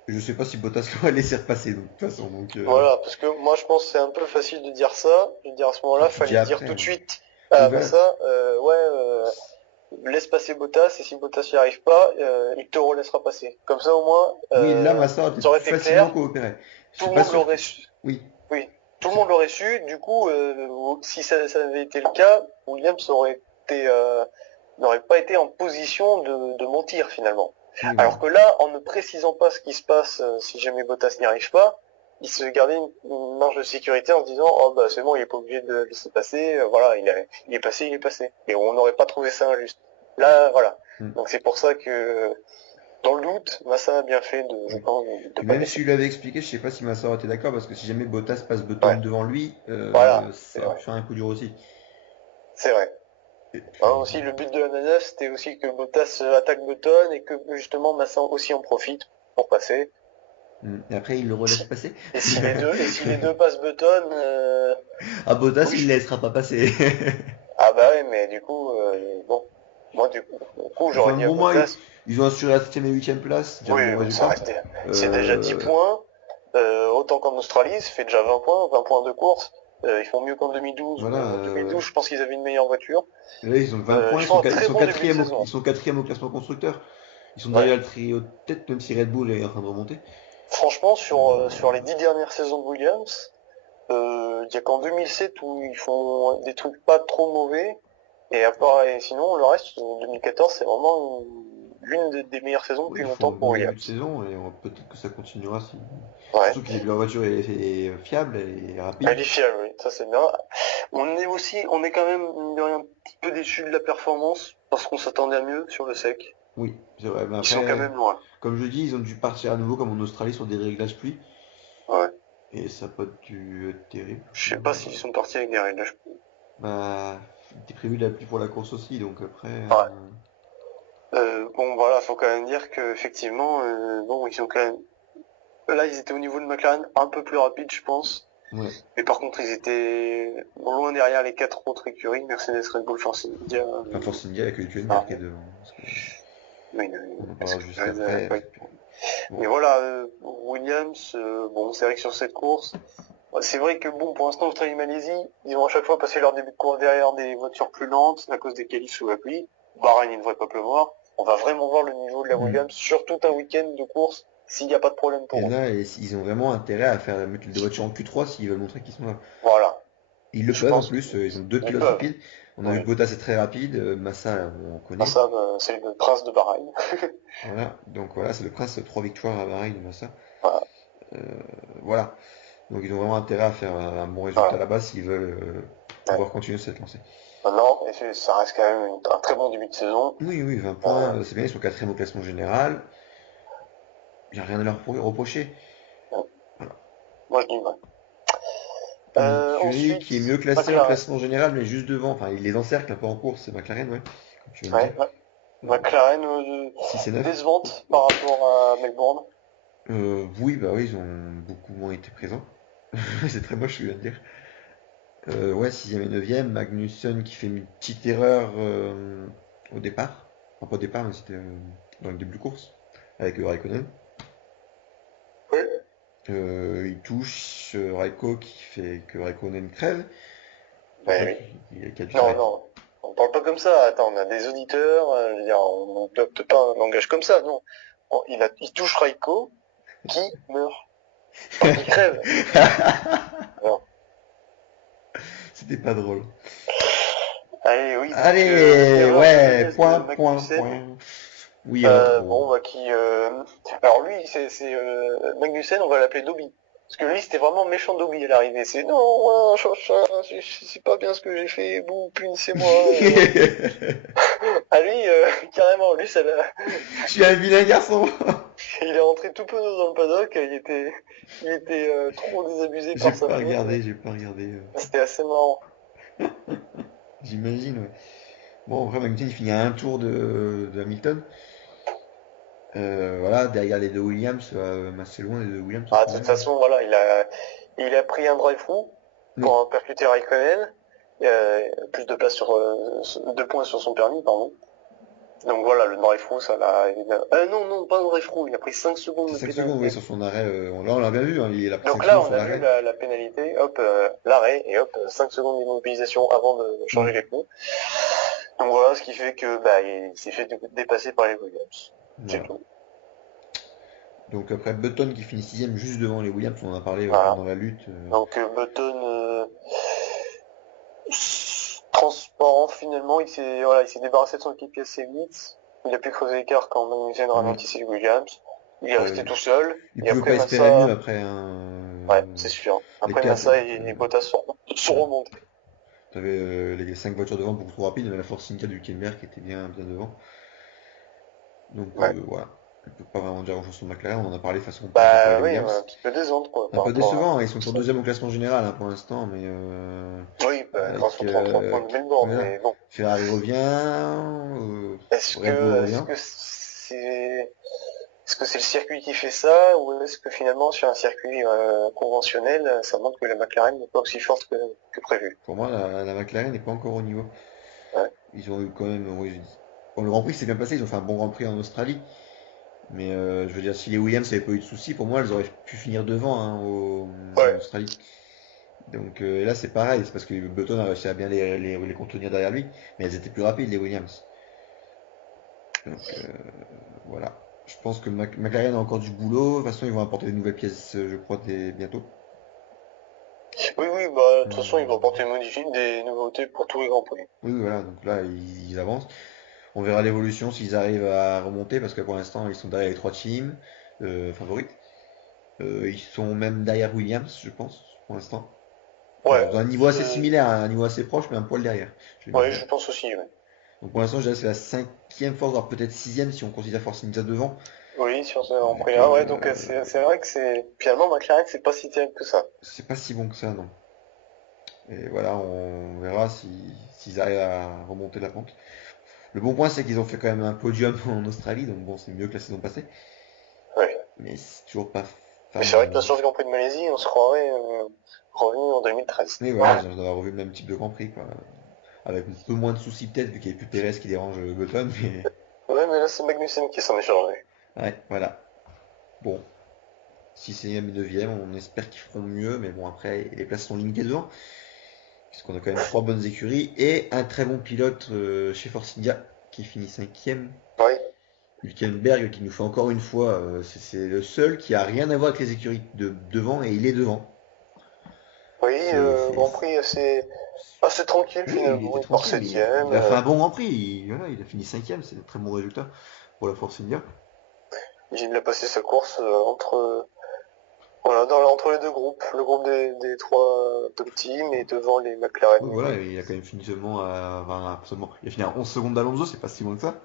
Je sais pas si Bottas l'aurait laissé repasser, donc, de toute façon. Donc, Voilà, parce que moi je pense que c'est un peu facile de dire ça. Je veux dire, à ce moment-là, tu dis fallait dire après, tout de hein. suite Oui, à voilà. Massa, ouais, laisse passer Bottas et si Bottas n'y arrive pas, il te relaissera passer. Comme ça au moins, Oui, là, Massa aurait ça peut-être aurait plus été facilement clair, coopéré. Je tout suis le pas monde sûr que. l'aurait su. Oui. Oui, tout le monde l'aurait su. Du coup, si ça avait été le cas, Williams n'aurait pas été en position de mentir finalement. Oui, voilà. Alors que là, en ne précisant pas ce qui se passe si jamais Bottas n'y arrive pas, il se gardait une marge de sécurité en se disant oh bah c'est bon, il est pas obligé de laisser passer, voilà, il est passé, il est passé. Et on n'aurait pas trouvé ça injuste. Là, voilà. Hmm. Donc c'est pour ça que dans le doute, Massa a bien fait je Oui. pense, de Puis pas même laisser. si je lui avais expliqué, je sais pas si Massa aurait été d'accord, parce que si jamais Bottas passe Button Ouais, devant lui, voilà, c'est ça aurait pu vrai, faire un coup dur aussi. c'est vrai. Et Hein, puis, aussi, le but de la manœuvre, c'était aussi que Bottas attaque Button et que justement Massa aussi en profite pour passer. Et après, il le relaisse Si- passer. si les deux passent Button, Ah, Bottas, oui, il ne laissera pas passer. ah bah ouais, mais du coup, bon, moi du coup, j'aurais Enfin dit à bon, moi, Bottas, ils ont assuré la 7ème et 8ème place, c'est déjà un oui, bon ça résultat. restait, c'est déjà 10 Euh, points, autant qu'en Australie, ça fait déjà 20 points, 20 points de course. Ils font mieux qu'en 2012, voilà. où en 2012, je pense qu'ils avaient une meilleure voiture. Là, ils ont 20 points, Ils font un ils très sont bon début de quatrième saison. ils sont quatrième au classement constructeur. Ils sont Ouais. derrière le trio de tête, même si Red Bull est en train de remonter. Franchement, sur les Euh, 10 dernières saisons de Williams, il y a qu'en 2007 où ils font des trucs pas trop mauvais. Et sinon, le reste, 2014, c'est vraiment l'une des meilleures saisons oui, depuis ils font longtemps un pour bon début de Williams. saison et peut-être que ça continuera si. Ouais. Surtout que leur voiture est fiable, elle est rapide. Elle est fiable, oui, ça c'est bien. On est quand même, mine de rien, un petit peu déçu de la performance, parce qu'on s'attendait à mieux sur le sec. Oui, c'est vrai. Mais Ils sont quand après, même loin. comme je dis, ils ont dû partir à nouveau comme en Australie sur des réglages pluie. Ouais. Et ça n'a pas dû être terrible. Je sais pas s'ils sont partis avec des réglages. Bah, c'était prévu de la pluie pour la course aussi, donc après. Ouais. Bon, voilà, faut quand même dire que effectivement, bon, ils sont quand même. Là, ils étaient au niveau de McLaren un peu plus rapide, je pense. Ouais. Mais par contre, ils étaient loin derrière les 4 autres écuries, Mercedes, Red Bull, Force India. Enfin, Force India, il n'y a que Hülkenberg qui est Ferrari. devant. Parce que Oui, on en parce parlera que juste après. oui. Bon. Mais voilà, Williams, bon, c'est vrai que sur cette course, c'est vrai que bon, pour l'instant, Australie-Malaisie, ils ont à chaque fois passé leur début de course derrière des voitures plus lentes à cause des qualifs sous la pluie. Bahreïn, il ne devrait pas pleuvoir. On va vraiment voir le niveau de la Hmm. Williams sur tout un week-end de course s'il n'y a pas de problème Et pour eux. là, ils ont vraiment intérêt à faire mettre les deux voitures en Q3 s'ils veulent montrer qu'ils sont là. Voilà. Ils le Je peuvent en pense plus, ils ont deux qu'ils pilotes peuvent. rapides. On a vu Oui. que Bottas est très rapide, Massa, on Ah, connaît. ça, c'est le prince de Bahreïn. Voilà, donc voilà, c'est le prince, 3 victoires à Bahreïn, Massa. Voilà. Euh, voilà, donc ils ont vraiment intérêt à faire un bon résultat Voilà. là-bas s'ils veulent Ouais. pouvoir continuer cette lancée. Maintenant, ça reste quand même un très bon début de saison. Oui, oui, 20 Euh, points, c'est bien, ils sont quatrième au classement général. Il n'y a rien à leur reprocher. ouais. Voilà. Moi, je dis ouais. Une écurie qui est Ensuite, mieux classée au McLaren. classement général, mais juste devant. Enfin, il les encercle un peu en course, c'est McLaren, ouais, comme tu viens de Ouais, dire. ouais. Euh, McLaren 6 et 9. décevante par rapport à Melbourne. Oui, bah oui, ils ont beaucoup moins été présents. C'est très moche ce que je viens de dire. Ouais, sixième et neuvième, Magnussen qui fait une petite erreur au départ. Enfin, pas au départ, mais c'était dans le début de course, avec Raikkonen. Oui. Il touche Raikko qui fait que Raikkonen crève. C'est pour Ben ça oui. qu'il a dû Non, s'arrêter. non. On parle pas comme ça. Attends, on a des auditeurs. Je veux dire, on n'adopte pas un langage comme ça. Non. Il touche Raiko qui meurt. Enfin, qui crève. Non. C'était pas drôle. Allez, oui, donc Allez, erreur de ouais, jeunesse de point, point, Magnussen. point. Oui, alors, bon. Bon, bah, alors lui, c'est Magnussen, on va l'appeler Dobby. Parce que lui, c'était vraiment méchant Dobby à l'arrivée. C'est non, je sais pas bien ce que j'ai fait, bouh, punissez-moi. Ah lui, carrément, lui, Je suis un vilain garçon. il est rentré tout penaud dans le paddock. Il était trop désabusé par sa faute. J'ai pas regardé. C'était assez marrant. J'imagine, ouais. Bon, après, Magnussen, il finit à un tour de Hamilton. Voilà, derrière les deux Williams, assez loin les deux Williams Ah, de quand toute même. façon, voilà, il a pris un drive-through Oui, pour percuter Raikkonen. Plus de place deux points sur son permis, pardon. Donc voilà, le drive-through, ça l'a... non, non, pas un drive-through, il a pris 5 secondes c'est de 5 secondes, oui, pénalité. sur son arrêt. Là, on l'a bien vu, hein, il a pris Donc 5 là, secondes on sur a vu l'arrêt. la pénalité, hop, l'arrêt, et hop, 5 secondes d'immobilisation avant de Mm. changer les pneus. Donc voilà, ce qui fait que bah, il s'est fait dépasser par les Williams. C'est Voilà. tout. Donc après Button qui finit sixième juste devant les Williams, on en a parlé Voilà. pendant la lutte. Donc Button, transparent finalement, il s'est débarrassé de son équipier assez vite. Il a pu creuser l'écart quand Magnussen Oui. ralentissait les Williams. Il est Après, resté tout seul. il Et pouvait après pas espérer mieux Massa, après ouais, c'est sûr. les Après 4. Massa et Bottas sont Voilà. remontés. T'avais les 5 voitures devant beaucoup trop rapides, mais la Force India du Kenberg qui était bien devant. Donc Ouais. voilà, on peut pas vraiment dire grand chose sur McLaren, on en a parlé de toute façon, on peut pas Bah les oui, un Williams. petit peu décevante quoi Un par peu rapport décevant, à hein, ils sont tout toujours ça. deuxième au classement général hein, pour l'instant, mais Oui, bah, grâce avec aux 33 points de Melbourne, voilà. mais bon. Ferrari revient, Red Bull Est-ce revient. que c'est le circuit qui fait ça, ou est-ce que finalement sur un circuit conventionnel, ça montre que la McLaren n'est pas aussi forte que prévu? Pour moi, la McLaren n'est pas encore au niveau. Ouais. Ils ont eu quand même, oui, bon, le Grand Prix s'est bien passé, ils ont fait un bon Grand Prix en Australie. Mais je veux dire, si les Williams n'avaient pas eu de soucis, pour moi, elles auraient pu finir devant hein, en Ouais. Australie. Donc et là, c'est pareil, c'est parce que Button a réussi à bien les contenir derrière lui, mais elles étaient plus rapides, les Williams. Donc voilà. Je pense que McLaren a encore du boulot. De toute façon, ils vont apporter des nouvelles pièces, je crois, bientôt. Oui, oui, bah, de toute façon, ils vont Euh, apporter des nouveautés pour tous les grands prix. oui, oui, voilà. Donc là, ils avancent. On verra l'évolution s'ils arrivent à remonter, parce que pour l'instant, ils sont derrière les 3 teams favorites. Ils sont même derrière Williams, je pense, pour l'instant. Enfin, Ouais, dans un niveau assez similaire, hein, un niveau assez proche, mais un poil derrière, je vais même ouais, dire. je pense aussi, ouais. Donc pour l'instant, je dirais que c'est la cinquième force, voire peut-être sixième si on considère Force India devant. Oui, sur ce Grand Prix Donc là, ouais, donc c'est vrai que finalement, McLaren, c'est pas si terrible que ça. c'est pas si bon que ça, non. Et voilà, on verra s'ils arrivent à remonter la pente. Le bon point, c'est qu'ils ont fait quand même un podium en Australie, donc bon, c'est mieux que la saison passée. Ouais. Mais c'est toujours pas Mais c'est vrai que là, fameux. sur ce Grand Prix de Malaisie, on se croirait revenu en 2013. Mais voilà, j'en avais revu le même type de Grand Prix, quoi. Avec un peu moins de soucis peut-être, vu qu'il n'y avait plus Pérez qui dérange Button, mais Ouais, mais là, c'est Magnussen qui s'en est chargé. ouais, voilà. Bon, 6ème et 9ème, on espère qu'ils feront mieux, mais bon, après, les places sont limitées devant, puisqu'on a quand même 3 bonnes écuries, et un très bon pilote chez Force India, qui finit 5ème. Oui. Hülkenberg qui nous fait encore une fois, c'est le seul qui a rien à voir avec les écuries devant et il est devant. Oui, Grand Prix assez tranquille Oui, il finalement. était Il part tranquille, mais septième. il a fait un bon Grand Prix. Il a fini cinquième, c'est un très bon résultat pour la Force India. Il a passé sa course entre les deux groupes. Le groupe des trois top teams et devant les McLaren. Oui, voilà, il a quand même fini seulement il a fini à 11 secondes d'Alonso, c'est pas si loin que ça.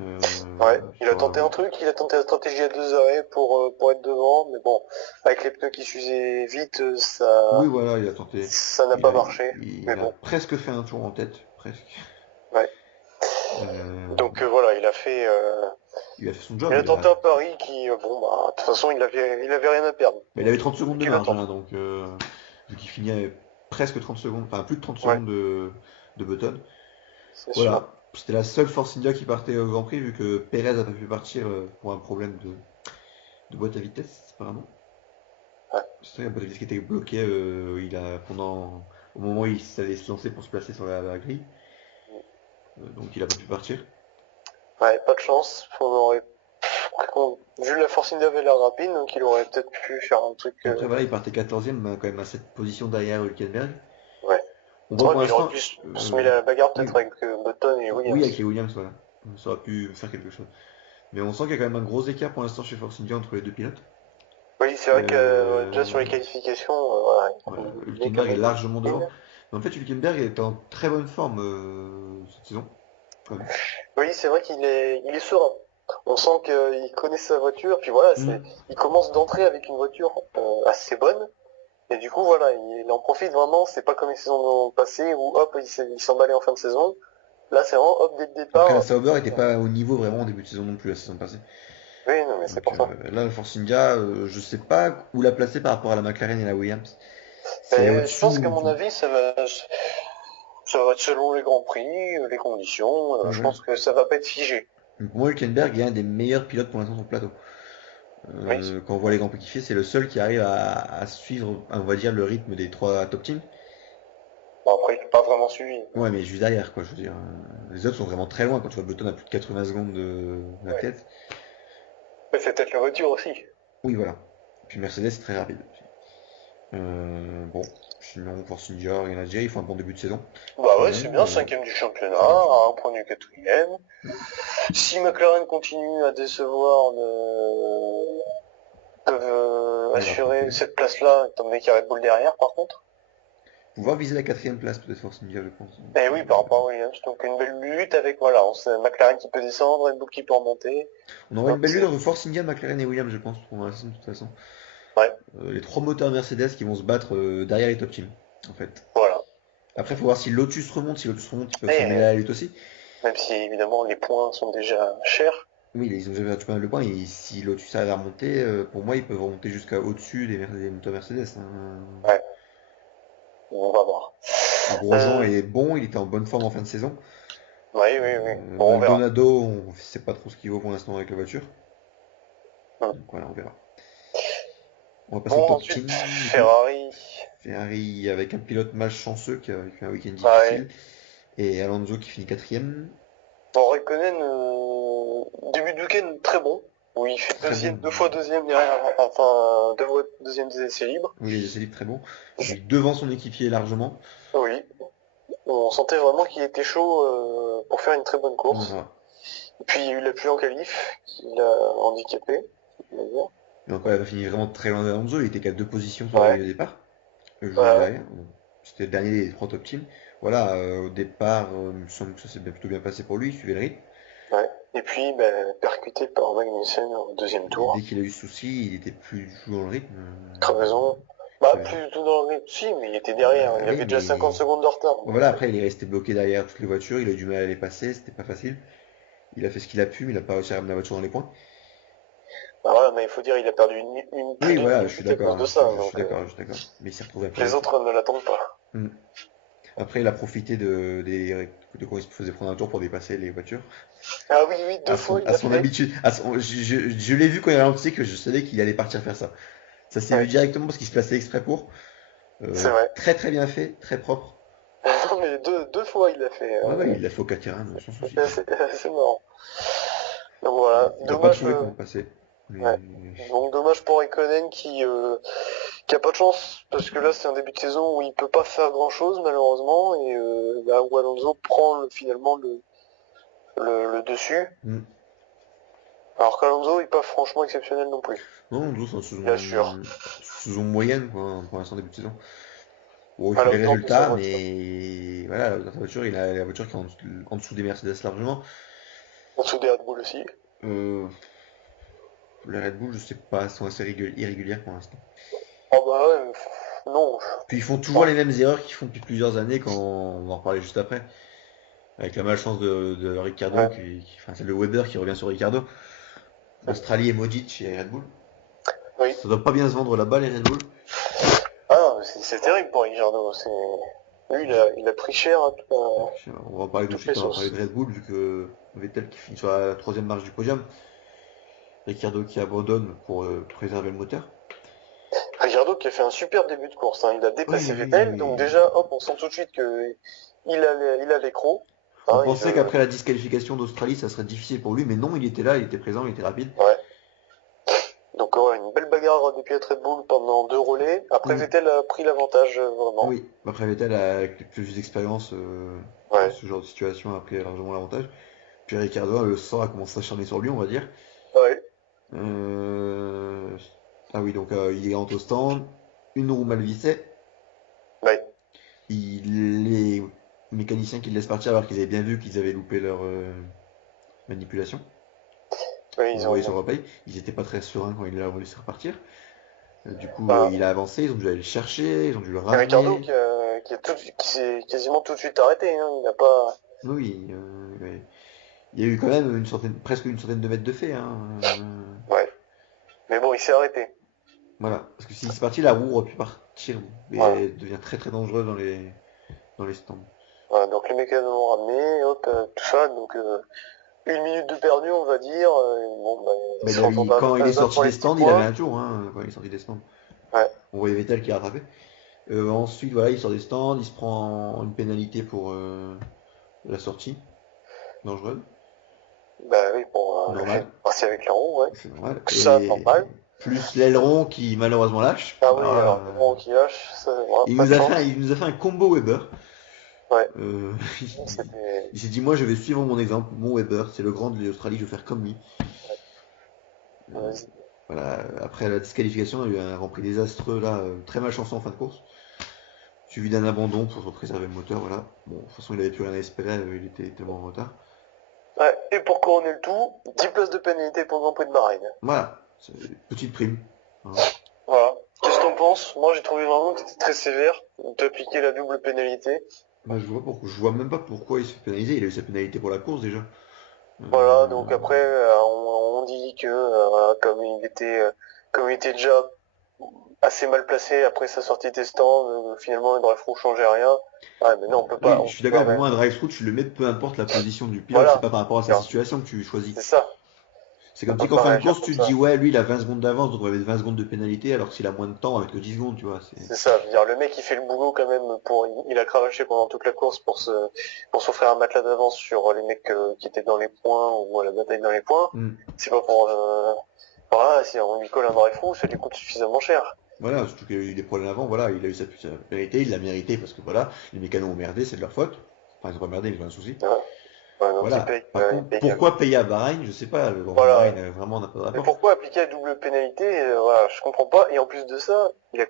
Ouais, il a sur tenté un truc, il a tenté la stratégie à 2 arrêts pour être devant, mais bon, avec les pneus qui s'usaient vite, Oui, voilà, il a tenté. ça n'a pas marché. Mais Il a bon, presque fait un tour en tête, presque. ouais. Donc voilà, Il a fait son il job. a tenté un pari qui, bon bah, de toute façon, il avait rien à perdre. Mais il avait 30 secondes de Il a marge, tenté. hein, donc vu qu'il finit à presque 30 secondes, enfin plus de 30 Ouais, secondes de Button. c'est sûr. Voilà, c'était la seule Force India qui partait au Grand Prix, vu que Perez n'a pas pu partir pour un problème de boîte à vitesse, apparemment. Ouais. C'est vrai, la boîte à vitesse qui était bloquée, au moment où il allait se lancer pour se placer sur la grille. Donc il n'a pas pu partir. Ouais, pas de chance. Vu la Force India avait l'air rapide, donc il aurait peut-être pu faire un truc. Après voilà, il partait 14e, quand même à cette position derrière Hülkenberg. Ouais. On voit Ouais, pour mais il aurait l'instant, pu se mêler à la bagarre oui, peut-être avec Button et oui, Williams. avec les Williams, voilà. Ça aurait pu faire quelque chose. Mais on sent qu'il y a quand même un gros écart pour l'instant chez Force India entre les deux pilotes. Oui, c'est vrai que déjà sur les Euh, qualifications, voilà, voilà, il est quand Hülkenberg est même. largement devant. Mais en fait, Hülkenberg est en très bonne forme cette saison, quand même. Oui, c'est vrai qu'il est serein. On sent qu'il connaît sa voiture, puis voilà, Mm. il commence d'entrer avec une voiture assez bonne, et du coup voilà, il en profite vraiment. C'est pas comme les saisons passées où hop, il s'emballait en fin de saison. Là, c'est vraiment hop dès le Après, la départ. Sauber n'était pas au niveau vraiment au début de saison non plus, la saison passée. Oui, non, mais c'est Donc pour ça. là, la Force India, je sais pas où la placer par rapport à la McLaren et la Williams. C'est Mais je au-dessus pense qu'à ou en mon dessous? avis, ça va être selon les grands prix, les conditions. Ouais, Je voilà. pense que ça va pas être figé. Pour moi, Hülkenberg est un des meilleurs pilotes pour l'instant sur le plateau. Oui. Quand on voit les grands prix qu'il fait, c'est le seul qui arrive à suivre, on va dire, le rythme des trois top teams. Bon, après, il n'est pas vraiment suivi. Ouais, mais juste derrière, quoi, je veux dire. Les autres sont vraiment très loin. Quand tu vois Button à plus de 80 secondes de la Ouais. tête. Mais c'est peut-être la voiture aussi. Oui, voilà. Puis Mercedes, c'est très rapide. Bon, sinon, Force India, rien à dire. Ils font un bon début de saison. Bah Très ouais, bon. c'est bien, cinquième du championnat, Cinquième du à championnat. un point du quatrième. Si McLaren continue à décevoir, peuvent Les assurer rattraper. cette place-là, étant donné qu'il y a Red Bull derrière, par contre. Pouvoir viser la quatrième place, peut-être Force India, je pense. Et oui, par rapport à Williams. Donc une belle lutte avec, voilà, on sait McLaren qui peut descendre, Red Bull qui peut remonter. On aura une Donc belle lutte c'est, entre Force India, McLaren et Williams, je pense, pour la saison, de toute façon. ouais, Les trois moteurs Mercedes qui vont se battre derrière les top teams, en fait. voilà. Après, il faut voir si Lotus remonte. Si Lotus remonte, ils peuvent Et se mêler à la lutte aussi. même si évidemment les points sont déjà chers, Oui, ils ont déjà battu pas mal de points. Et si Lotus arrive à remonter, pour moi, ils peuvent remonter jusqu'à au-dessus des moteurs Mercedes, hein. ouais, on va voir. Grosjean Euh, est bon, il était en bonne forme en fin de saison. oui, oui, oui. Bon, on verra. Maldonado, on ne sait pas trop ce qu'il vaut pour l'instant avec la voiture. Hmm. Donc voilà, on verra. On va passer au Bon, top ensuite, team, du coup. Ferrari. Ferrari avec un pilote malchanceux qui a eu un week-end Ouais. difficile. Et Alonso qui finit quatrième. Bon, Raikkonen, début de week-end très bon. Oui, il fait Très bon. deux fois deuxième derrière, enfin, deux fois deuxième des essais libres. Oui, les essais libres très bon. Il est devant son équipier largement. Oui. On sentait vraiment qu'il était chaud pour faire une très bonne course. Voilà. Et puis il y a eu la pluie en qualif, qui l'a handicapé, on va dire. Donc ouais, il a fini vraiment très loin d'Alonso. Il était qu'à deux positions sur la Ouais, grille de départ. Juste ouais, derrière. Bon, c'était le dernier des trois top teams. Voilà, au départ, il me semble que ça s'est plutôt bien passé pour lui. Il suivait le rythme. ouais. Et puis, ben, percuté par Magnussen au deuxième Et dès tour. qu'il a eu ce souci, il était plus du tout dans le rythme. Crevaison. Bah, Crevaison. plus du tout dans le rythme, si, mais il était derrière. Il Oui, avait déjà 50 mais secondes de retard. bon, voilà, après il est resté bloqué derrière toutes les voitures. Il a eu du mal à les passer. C'était pas facile. Il a fait ce qu'il a pu, mais il a pas réussi à ramener la voiture dans les points. Bah voilà, mais il faut dire, il a perdu plus Oui, d'une voilà, je suis minute à d'accord, cause de hein, ça. je suis Donc, d'accord, je suis d'accord. Mais il s'est retrouvé après les vite. autres ne l'attendent pas. Hmm. Après, il a profité de quand il se faisait prendre un tour pour dépasser les voitures. Ah oui, oui, deux fois il À l'a son fait. habitude. Je l'ai vu quand il ralentissait que je savais qu'il allait partir faire ça. Ça s'est vu Ouais, directement parce qu'il se plaçait exprès pour. c'est vrai. Très très bien fait, très propre. Non, mais deux fois il l'a fait. Ouais, ouais, il l'a fait au Caterham, sans souci. C'est marrant. Donc voilà, Il a pas dommage. trouvé comment passer. Ouais. Mais Donc dommage pour Ekonen qui qui a pas de chance, parce que là c'est un début de saison où il peut pas faire grand chose malheureusement, et bah, où Alonso prend finalement le dessus, Mm. alors qu'Alonso est pas franchement exceptionnel non plus, Non, nous, c'est il assure. saison moyenne quoi, pour l'instant, début de saison. Bon, il À fait la les hauteur de sa résultats, voiture. mais voilà, dans sa voiture, il a la voiture qui est en dessous des Mercedes largement. En dessous des Red Bull aussi. Euh, les Red Bull, je sais pas, sont assez irrégulières pour l'instant. Oh bah ouais, non. Puis ils font toujours Enfin, les mêmes erreurs qu'ils font depuis plusieurs années, quand on va en reparler juste après. Avec la malchance de Ricciardo, ouais. enfin c'est le Weber qui revient sur Ricciardo. L'Australie est maudite chez Red Bull. Oui. Ça doit pas bien se vendre là-bas, les Red Bull. Ah non, c'est terrible pour Ricciardo. Lui, il a pris cher On va en parler tout de toutes les suite, on va parler sauces. de Red Bull, vu que Vettel qui finit sur la troisième marche du podium. Ricciardo qui abandonne pour préserver le moteur. Ricciardo qui a fait un super début de course, hein. Il a Oui, dépassé oui, Vettel, donc oui. déjà, hop, on sent tout de suite que il a l'écro. On Hein, pensait qu'après la disqualification d'Australie, ça serait difficile pour lui, mais non, il était là, il était présent, il était rapide. ouais. Donc ouais, une belle bagarre des pilotes Red Bull pendant 2 relais. Après Mm. Vettel a pris l'avantage vraiment. Oui, après Vettel, avec plus d'expérience dans Ouais. ce genre de situation, a pris largement l'avantage. Puis Ricciardo, le sang a commencé à s'acharner sur lui, on va dire. Ouais. Euh, Ah oui, donc il est en stand, une roue mal vissée. Ouais. Les mécaniciens qui le laissent partir alors qu'ils avaient bien vu qu'ils avaient loupé leur manipulation Ouais, pour ils ont envoyer eu. sur leur paye. Ils étaient pas très sereins quand ils l'ont laissé repartir. Du coup, Bah, il a avancé, ils ont dû aller le chercher, ils ont dû le et Ricardo ramener. qui s'est quasiment tout de suite arrêté, hein. Il n'a pas. Oui, ouais. Il y a eu quand même presque une centaine de mètres de fait, hein. Ouais. Mais bon, il s'est arrêté. Voilà, parce que s'il se partit, la roue aurait pu partir et Voilà. elle devient très très dangereuse dans les stands. Voilà, donc les mécanos l'ont ramené, hop, tout ça. Donc 1 minute de perdu, on va dire. Et bon, bah, il Bah, se retourne quand il à est se battre sorti pour des les petits stands, il avait points. un tour, hein, quand il est sorti des stands. Ouais. On voyait Vettel qui a rattrapé. Ensuite, voilà, il sort des stands, il se prend une pénalité pour la sortie dangereuse, Bah oui, pour le fait normal, de passer avec la roue, ouais. c'est normal. Ça, Et normal. plus l'aileron qui malheureusement lâche. Ah oui, Alors là, alors le moment qui lâche, ça, voilà, pas de chance. il nous a fait un combo Weber. Ouais. Euh, C'était. il s'est dit, moi je vais suivre mon exemple, mon Weber, c'est le grand de l'Australie, je vais faire comme lui. Euh, Vas-y. voilà, après la disqualification, il y a eu un rempli désastreux là, très malchanceux en fin de course, suivi d'un abandon pour préserver le moteur. Voilà. Bon, de toute façon, il avait plus rien à espérer, il était tellement en retard. Ouais. Et pour couronner le tout, 10 places de pénalité pour le Grand Prix de Bahreïn. Voilà, petite prime, hein. Voilà. Qu'est-ce que t'en penses? Moi, j'ai trouvé vraiment que c'était très sévère d'appliquer la double pénalité. Moi, je vois même pas pourquoi il se fait pénaliser. Il a eu sa pénalité pour la course déjà. Voilà, Euh, donc après, on dit que comme il était déjà assez mal placé après sa sortie des stands, finalement, le drive-through changeait rien. Ouais, mais non, oui, on je suis peut d'accord. pas Pour même. moi, un drive-through, tu le mets peu importe la position du pilote. C'est Voilà. pas par rapport à sa situation que tu choisis. C'est ça. C'est On comme si peut qu'en pas fin de réagir course, comme tu te dis, ça. ouais, lui, il a 20 secondes d'avance, donc on va mettre 20 secondes de pénalité, alors que s'il a moins de temps, on va mettre que 10 secondes, tu vois. C'est ça. Je veux dire, le mec, il fait le boulot quand même il a cravaché pendant toute la course pour s'offrir un matelas d'avance sur les mecs qui étaient dans les points ou à la bataille dans les points. Hmm. C'est pas pour, voilà, si on lui colle un drive-through, ça lui coûte suffisamment cher. Voilà, surtout qu'il a eu des problèmes avant, voilà, il a eu sa pénalité, il l'a mérité parce que voilà, les mécanos ont merdé, c'est de leur faute. Enfin, ils ont pas merdé, ils ont un souci. Ouais. Ouais, donc Voilà. Par il contre, paye quand même. pourquoi payer à Bahreïn? Je sais pas, le Grand Prix de Voilà. Bahreïn, vraiment, n'a pas de Mais rapport. pourquoi appliquer la double pénalité? Voilà, je comprends pas. Et en plus de ça, il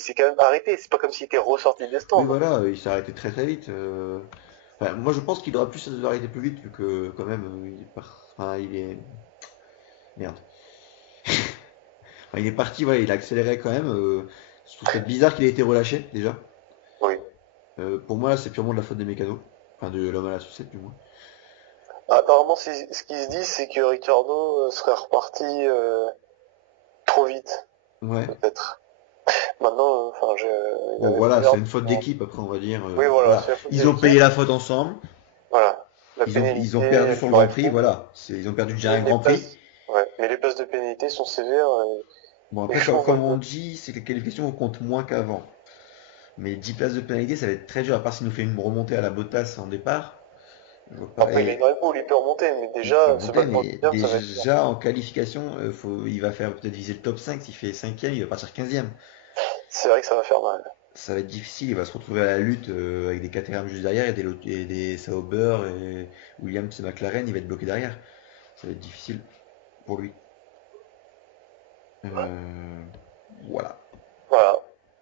s'est quand même arrêté. C'est pas comme s'il était ressorti des Oui, stands. voilà, il s'est arrêté très très vite. Enfin, moi, je pense qu'il aurait pu s'arrêter plus vite, vu que quand même, enfin, il est. Merde. Enfin, il est parti, voilà, il a accéléré quand même. Je trouve ça bizarre qu'il ait été relâché, déjà. Oui. Pour moi, là, c'est purement de la faute des mécanos. Enfin, de l'homme à la sucette, du moins. Apparemment, ce qui se dit, c'est que Ricardo serait reparti trop vite, Ouais. peut-être. Maintenant, enfin, il Bon, avait voilà, l'air c'est de- une faute d'équipe, après, on va dire. Oui, voilà, Voilà. c'est la faute de Ils ont payé l'équipe. la faute ensemble. Voilà. La Ils ont pénalité, perdu sur du le Grand drive Prix, through. voilà. Ils ont perdu déjà Mais un les Grand Prix. places, ouais. Mais les places de pénalité sont sévères Bon, et après, je trouve, comme on dit, c'est que les qualifications comptent moins qu'avant. Mais 10 places de pénalité, ça va être très dur, à part s'il nous fait une remontée à la Bottas en départ. Je vois pas. après, il a une Red Bull, il peut remonter, mais Il peut déjà, se remonter, battre pour le mais podium, ça va être dur. déjà en qualification, il va faire peut-être viser le top 5. S'il fait cinquième, il va partir 15e. C'est vrai que ça va faire mal. Ça va être difficile, il va se retrouver à la lutte avec des Caterham juste derrière et des Sauber et Williams et McLaren, il va être bloqué derrière. Ça va être difficile pour lui. Euh, voilà. Voilà.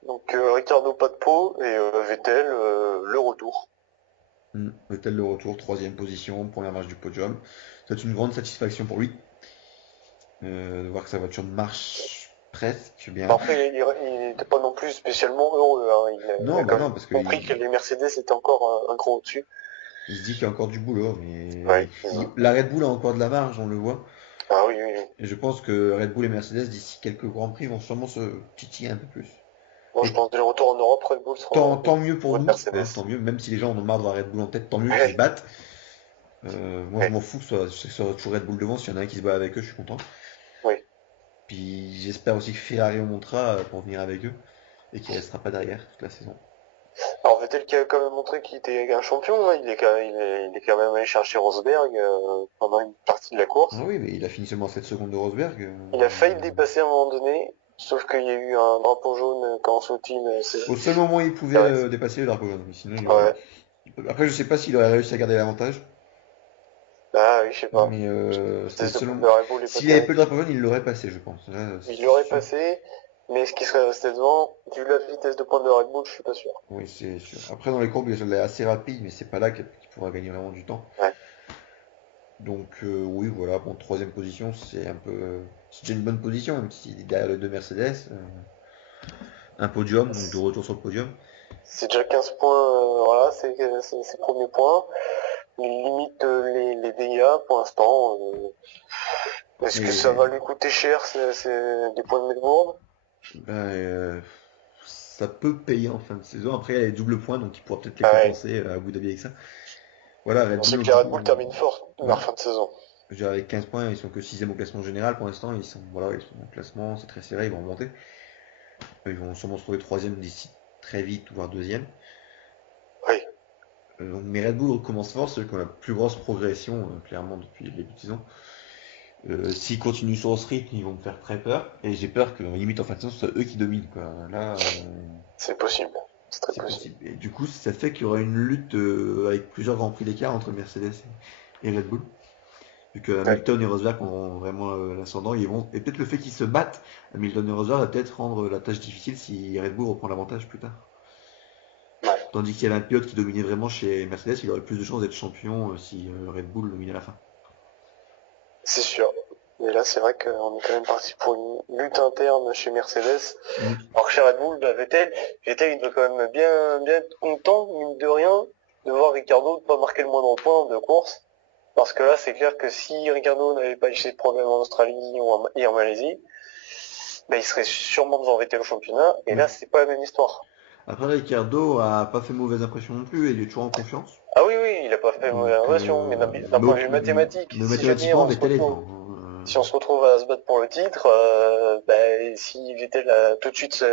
Donc Ricardo pas de peau et Vettel le retour. Vettel le retour, troisième position, première marche du podium. C'est une grande satisfaction pour lui de voir que sa voiture marche presque bien. Après, il n'était pas non plus spécialement heureux. Hein. Il Non, a bah quand non, même parce compris que qu'il les Mercedes étaient encore un cran au-dessus. il se dit qu'il y a encore du boulot, mais Ouais. la Red Bull a encore de la marge, on le voit. Ah oui, oui, oui. Et je pense que Red Bull et Mercedes, d'ici quelques grands prix, vont sûrement se titiller un peu plus. Moi, je Et pense que le retour en Europe, Red Bull sera tant mieux pour pour une nous, Mercedes. hein, tant mieux, même si les gens en ont marre de voir Red Bull en tête, tant mieux qu'ils se Ouais, battent. Moi, je ouais, m'en fous que ce soit toujours Red Bull devant. S'il y en a un qui se bat avec eux, je suis content. oui. Puis j'espère aussi que Ferrari remontera pour venir avec eux et qu'il restera pas derrière toute la saison. Alors Vettel qui a quand même montré qu'il était un champion, hein. Il est quand même allé chercher Rosberg pendant une partie de la Ah course. oui, mais il a fini seulement 7 secondes de Rosberg. Il a failli le dépasser à un moment donné, sauf qu'il y a eu un drapeau jaune quand Soutine Au seul moment où il pouvait s'arrête. dépasser le drapeau jaune. Mais sinon, Ouais. après, je sais pas s'il aurait réussi à garder l'avantage. Ah oui, je sais pas. Mais c'était le Vitesse de seul pointe moment. de Red Bull est pas S'il avait peu terrible. le drapeau jaune, il l'aurait passé, je pense. Là, Il c'est l'aurait sûr. passé, mais est-ce qu'il serait resté devant? Vu la vitesse de pointe de Red Bull, je suis pas sûr. Oui, c'est sûr. Après, dans les courbes, il est assez rapide, mais c'est pas là qu'il pourra gagner vraiment du temps. Ouais. Donc, oui, voilà. Bon, troisième position, c'est un peu. C'est déjà une bonne position, même si derrière les deux Mercedes. Un podium, donc de retour sur le podium. C'est déjà 15 points, voilà, c'est ses premiers points. Il limite les dégâts pour l'instant. Est-ce que ça Et va lui coûter cher, c'est des points de Melbourne? ben, ça peut payer en fin de saison. Après, il y a les doubles points, donc il pourra peut-être les Ah ouais. compenser à Abu Dhabi avec ça. Voilà, Red On sait Bull, que du les Red coup, Bull terminent fort ouais. leur fin de saison. Je veux dire, avec 15 points, ils sont que 6 au classement général pour l'instant. Voilà, ils sont au classement, c'est très serré, ils vont remonter. Ils vont sûrement se trouver troisième d'ici très vite, voire deuxième. Oui. Donc, mais Red Bull recommence fort, c'est eux qui ont la plus grosse progression, clairement, depuis le début de saison. S'ils continuent sur ce rythme, ils vont me faire très peur. Et j'ai peur que, limite, en fin de saison, ce soit eux qui dominent, quoi. Là, C'est possible. C'est très c'est possible. possible. Et du coup, ça fait qu'il y aura une lutte avec plusieurs grands prix d'écart entre Mercedes et Red Bull. Vu que Ouais. Hamilton et Rosberg auront vraiment l'ascendant, et peut-être le fait qu'ils se battent, Hamilton et Rosberg, va peut-être rendre la tâche difficile si Red Bull reprend l'avantage plus tard. Ouais. Tandis qu'il y avait un pilote qui dominait vraiment chez Mercedes, il aurait plus de chances d'être champion si Red Bull dominait à la fin. C'est sûr. Mais là, c'est vrai qu'on est quand même parti pour une lutte interne chez Mercedes. Mm. Alors chez Red Bull, bah, Vettel, il doit quand même bien être content, mine de rien, de voir Ricardo ne pas marquer le moindre point de course. Parce que là, c'est clair que si Ricardo n'avait pas eu ces problèmes en Australie et en Malaisie, bah, il serait sûrement devant Vettel au championnat. Et Oui. là, c'est pas la même histoire. Après, Ricardo a pas fait mauvaise impression non plus, et il est toujours en confiance. Ah oui, oui, il a pas fait mauvaise Donc, impression, mais d'un point de vue mathématique, mais si jamais mathématiquement, on se Vettel est retrouve devant, hein. si on se retrouve à se battre pour le titre, si Vettel a tout de suite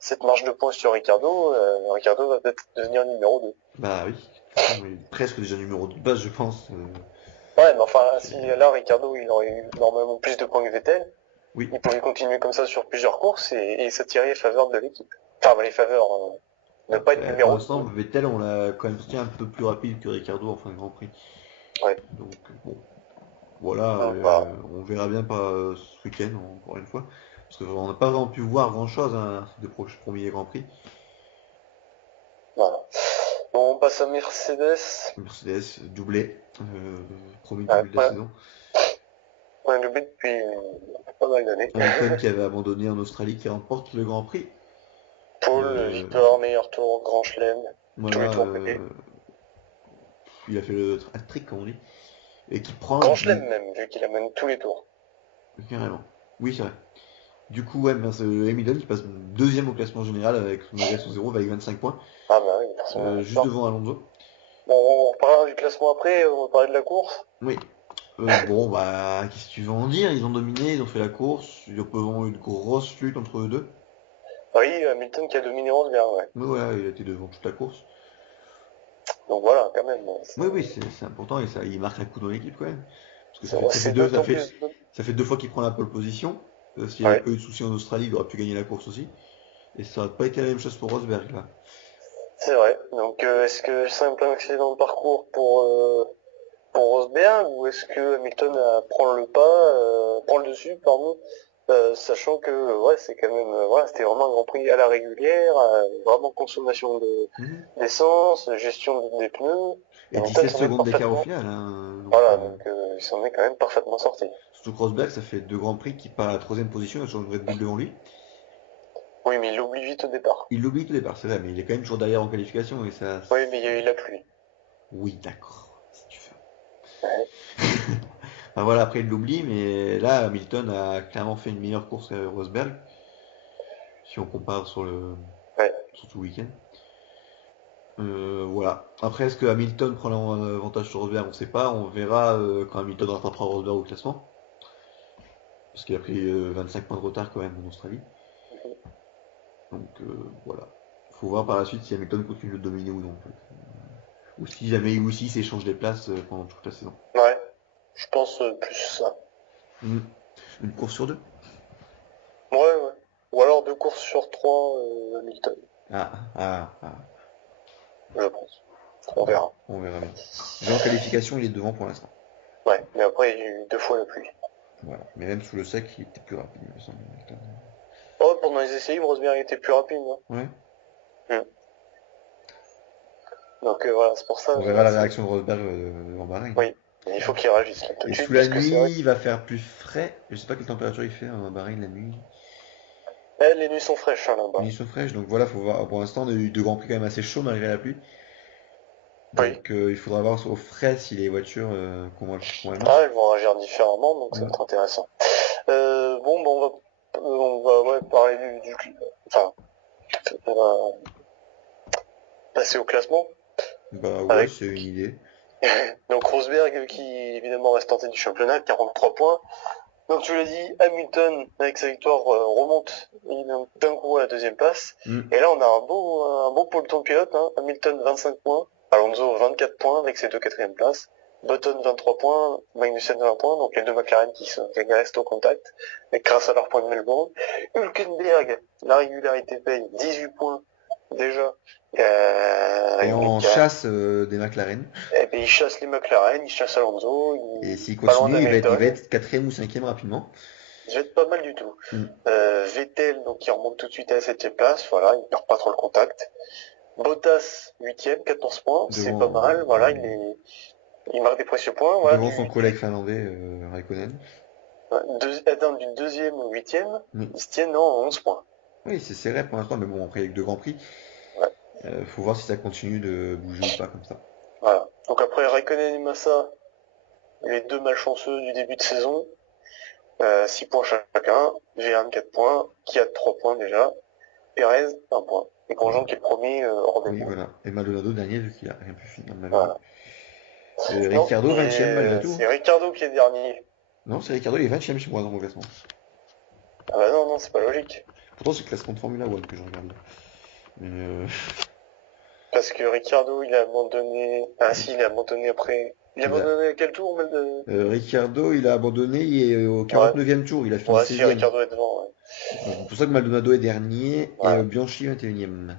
cette marge de points sur Ricardo, Ricardo va peut-être devenir numéro 2. Bah oui, de toute façon, il est presque déjà numéro 2 de base, je pense. Ouais, mais enfin, si C'est- là, Ricardo, il aurait eu normalement plus de points que Vettel, Oui. il pourrait continuer comme ça sur plusieurs courses et s'attirer les faveurs de l'équipe. Enfin, les faveurs, ne pas être Après, pour numéro 2. l'instant, Vettel, on l'a quand même sorti un peu plus rapide que Ricardo en fin de Grand Prix. Ouais. Donc, bon, voilà, Bah, on verra bien pas ce week-end, encore une fois. Parce qu'on n'a pas vraiment pu voir grand-chose hein, des premiers Grand Prix. voilà. Bon, on passe à Mercedes. Mercedes doublé, premier Ouais, doublé de la saison. on a doublé depuis pas mal d'années. Hamilton qui avait abandonné en Australie qui remporte le Grand Prix. Pole, Euh, victoire, meilleur tour, grand chelem, tous les voilà, tours pétés. il a fait le hat-trick comme on dit. Et qui prend Grand chelem même, vu qu'il amène tous les tours. carrément. Oui, c'est vrai. Du coup, ouais, ben, c'est Hamilton qui passe deuxième au classement général avec malgré son 0 avec 25 points, Ah bah oui, personne n'a juste pas. devant Alonso. Bon, on reparlera du classement après, on va parler de la course. Oui. Bon, bah, qu'est-ce que tu veux en dire? Ils ont dominé, ils ont fait la course. Il y a pas vraiment eu de grosse lutte entre eux deux. Oui, Hamilton qui a dominé Rosberg, ouais. Mais ouais, il a été devant toute la course. Donc voilà, quand même. Oui, oui, c'est important et ça, il marque un coup dans l'équipe quand même. Parce que C'est d'autant plus. ça fait deux fois qu'il prend la pole position. S'il n'y avait Ouais. pas eu de soucis en Australie, il aurait pu gagner la course aussi. Et ça aurait pas été la même chose pour Rosberg là. C'est vrai. Donc est-ce que c'est un peu un accident de parcours pour Rosberg ou est-ce que Hamilton prend le pas, prend le dessus, pardon, sachant que ouais c'est quand même voilà c'était vraiment un Grand Prix à la régulière, vraiment consommation Mhm. d'essence, gestion des pneus. Et Hamilton 17 s'en est secondes d'écart au parfaitement. final, hein, donc, Voilà donc il s'en est quand même parfaitement sorti. surtout que Rosberg, ça fait 2 grands prix qu'il part à la troisième position, il y a toujours une Red Bull devant lui. Oui mais il l'oublie vite au départ. Il l'oublie tout départ, c'est vrai, mais il est quand même toujours derrière en qualification et ça. Oui mais il y a eu la pluie. Oui, d'accord, si tu veux. Ouais. Enfin voilà, après il l'oublie, mais là, Hamilton a clairement fait une meilleure course que Rosberg, si on compare Ouais. sur tout le week-end. Voilà. Après, est-ce que Hamilton prend l'avantage sur Rosberg? On ne sait pas. On verra quand Hamilton rattrapera Rosberg au classement. Parce qu'il a pris 25 points de retard quand même en Australie. Donc voilà. Faut voir par la suite si Hamilton continue de le dominer ou non. En fait. Ou si jamais ou s'il s'échange les places pendant toute la saison. Ouais. Je pense plus ça. Mm. Une course sur deux. Ouais ouais. Ou alors 2 courses sur 3 Hamilton, Ah, ah, ah. je pense. On verra. On verra bien. Déjà en qualification, il est devant pour l'instant. Ouais, mais après, il y a eu 2 fois la pluie. Voilà. Mais même sous le sec, il était plus rapide, il me semble, Hamilton. Oh, pendant les essais libres, Rosberg était plus rapide. Hein. Ouais. Donc voilà, c'est pour ça. On verra la réaction de Rosberg en Bahreïn. Oui, mais il faut qu'il réagisse là, tout de Et suite, sous la parce que c'est vrai nuit, il va faire plus frais. Je sais pas quelle température il fait en Bahreïn la nuit. que les nuits sont fraîches hein, Les là-bas. nuits sont fraîches, donc voilà, faut voir. Pour l'instant, on a eu 2 grands prix quand même assez chauds malgré la pluie. Oui. Donc il faudra voir au frais si les voitures comment elles Ah, marchent. ils vont réagir différemment, donc ça va Mm. être intéressant. Bon, bah, on va ouais, parler enfin, on va passer au classement. Bah ouais, Avec c'est une idée. donc Rosberg qui évidemment reste en tête du championnat, 43 points. Donc tu l'as dit, Hamilton, avec sa victoire, remonte d'un coup à la deuxième place. Mm. Et là, on a un beau peloton de pilotes. Hein. Hamilton, 25 points. Alonso, 24 points avec ses 2 quatrièmes places. Button, 23 points. Magnussen, 20 points. Donc les 2 McLaren qui restent au contact. Et grâce à leur point de Melbourne. Hülkenberg, la régularité paye, 18 points déjà. Et en Donc, chasse des McLaren. il chasse les McLaren, il chasse Alonso. Et s'il Pas loin continue, il va d'Hamilton. être quatrième ou cinquième rapidement. Il va être pas mal du tout. Mm. Vettel, donc qui remonte tout de suite à la 7e place, voilà, il perd pas trop le contact. Bottas, 8e, 14 points, c'est pas Devant, mal, voilà, il marque des précieux points, voilà, devant son collègue finlandais, Raikkonen. du 2e au 8e, Oui, ils se tiennent en 11 points. oui c'est serré pour l'instant, mais bon, après avec 2 grands prix, Ouais, faut voir si ça continue de bouger ou pas comme ça. voilà. Donc après Raikkonen et Massa, les 2 malchanceux du début de saison, 6 points chacun, G1 4 points, Kiat 3 points déjà, Perez 1 point, et Grosjean qui est premier hors des Oui, points. voilà. Et Maldonado dernier, vu qu'il a rien pu finir, malheureux. Voilà. Non, Ricciardo 20e malgré tout. c'est Ricardo qui est dernier. Non, c'est Ricciardo, il est 20e chez moi dans mon classement. Ah bah non, non, c'est pas logique. Pourtant, c'est le classement de Formula One que je regarde. Mais Parce que Ricardo, il a abandonné. Ah si, il a abandonné après. Il a il a- abandonné à quel tour, Ricciardo, il a abandonné, il est au Ouais. 49e tour, il a fini Ouais, si, 16e. Ricardo est devant, ouais. C'est pour ça que Maldonado est dernier et Ouais. Bianchi 21e.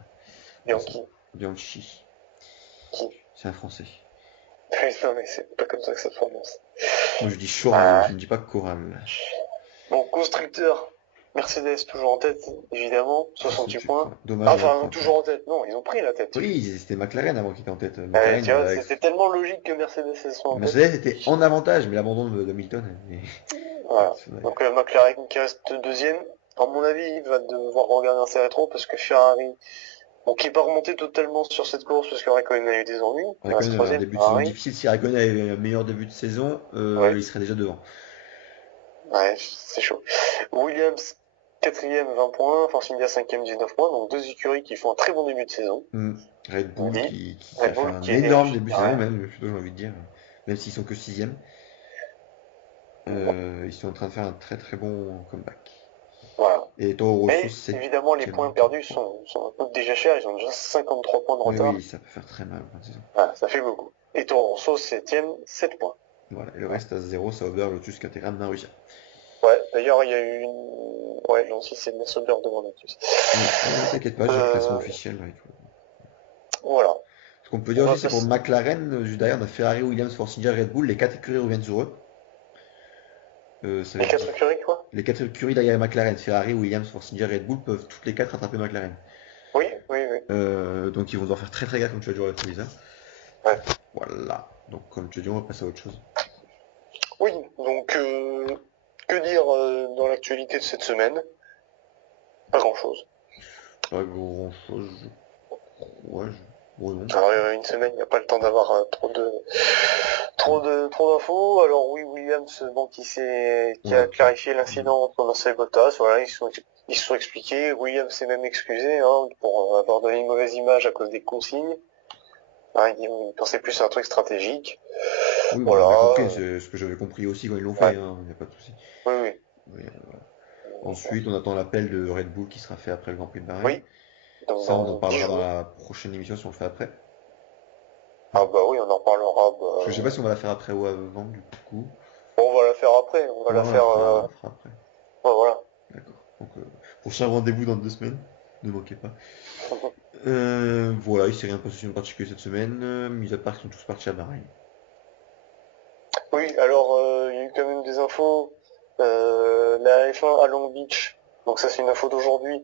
Bianchi. Bianchi. Qui? C'est un français. Non, mais c'est pas comme ça que ça se prononce. Moi je dis Choral, Ah. je ne dis pas Choral. Bon, constructeur. Mercedes toujours en tête, évidemment. 68 points. Dommage d'avoir pris Enfin, en tête. toujours en tête. Non, ils ont pris la tête. Oui, c'était McLaren avant qui était en tête. McLaren, Tu vois, c'était tellement logique que Mercedes soit en tête. Mercedes était en avantage, mais l'abandon de Hamilton. Voilà. Donc McLaren qui reste deuxième. À mon avis, il va devoir regarder un ses rétro parce que Ferrari, bon, qui n'est pas remonté totalement sur cette course parce que Raikkonen a eu des ennuis. Il reste Raikkonen avait un troisième, début de saison Ferrari. difficile. Si Raikkonen avait un meilleur début de saison, Ouais. il serait déjà devant. Ouais, c'est chaud. Williams, quatrième, 20 points. Force India, cinquième, 19 points. Donc 2 écuries qui font un très bon début de saison. Red Bull Oui. qui Red a fait Bull un qui est énorme début de saison, ouais. même, plutôt, j'ai envie de dire. Même s'ils sont que 6e. Ils sont en train de faire un très très bon comeback. Voilà. Et Toro Rosso, Mais c'est. évidemment, les points perdus sont un peu déjà chers. Ils ont déjà 53 points de Oui, retard. oui, ça peut faire très mal en fin de saison. Voilà, ça fait beaucoup. Et Toro Rosso, septième, 7 points. Voilà, et le reste à 0, Sauber, Lotus, Caterham, Marussia. Ouais, d'ailleurs, il y a eu une... Ouais, Lancy, c'est bien Sauber devant Lotus. T'inquiète pas, j'ai le classement officiel là et tout. Voilà. Ce qu'on peut On dire va aussi, c'est pour passer... McLaren, juste derrière, on a Ferrari, Williams, Force India, Red Bull, les 4 écuries reviennent sur eux. Ça va Les être 4 écuries, quoi? Les 4 écuries derrière McLaren, Ferrari, Williams, Force India, Red Bull, peuvent toutes les 4 rattraper McLaren. Oui, oui, oui. Donc ils vont devoir faire très très gaffe, comme tu as dit, au rétroviseur. Ouais. Voilà. Donc comme tu as dit, on va passer à autre chose. Oui, donc, que dire dans l'actualité de cette semaine? Pas grand-chose. Pas grand chose. Ouais, ouais, non. Alors, une semaine, il n'y a pas le temps d'avoir trop d'infos. Alors oui, Williams, bon, qui a Ouais. clarifié l'incident entre Massa et Bottas. Voilà, ils se sont expliqués. Williams s'est même excusé hein, pour avoir donné une mauvaise image à cause des consignes. Hein, il pensait plus à un truc stratégique. Oui, bah, on Voilà. a compris, c'est ce que j'avais compris aussi quand ils l'ont fait, Ouais. hein, y a pas de souci. Oui, oui. Oui, ensuite, on attend l'appel de Red Bull qui sera fait après le Grand Prix de Bahreïn. Oui. Donc Ça, on en dans 10 parlera dans jours. la prochaine émission si on le fait après. Ah bah oui, on en parlera. Parce que je sais pas Bah, si on va la faire après ou avant, du coup. bon, on va la faire après. On va Ouais, la faire. on la fera après. Ouais, voilà. D'accord. Donc, prochain rendez-vous dans 2 semaines. Ne manquez pas. Voilà, il s'est rien passé de particulier cette semaine, mis à part qu'ils sont tous partis à Bahreïn. Oui, alors il y a eu quand même des infos. La F1 à Long Beach. Donc ça c'est une info d'aujourd'hui.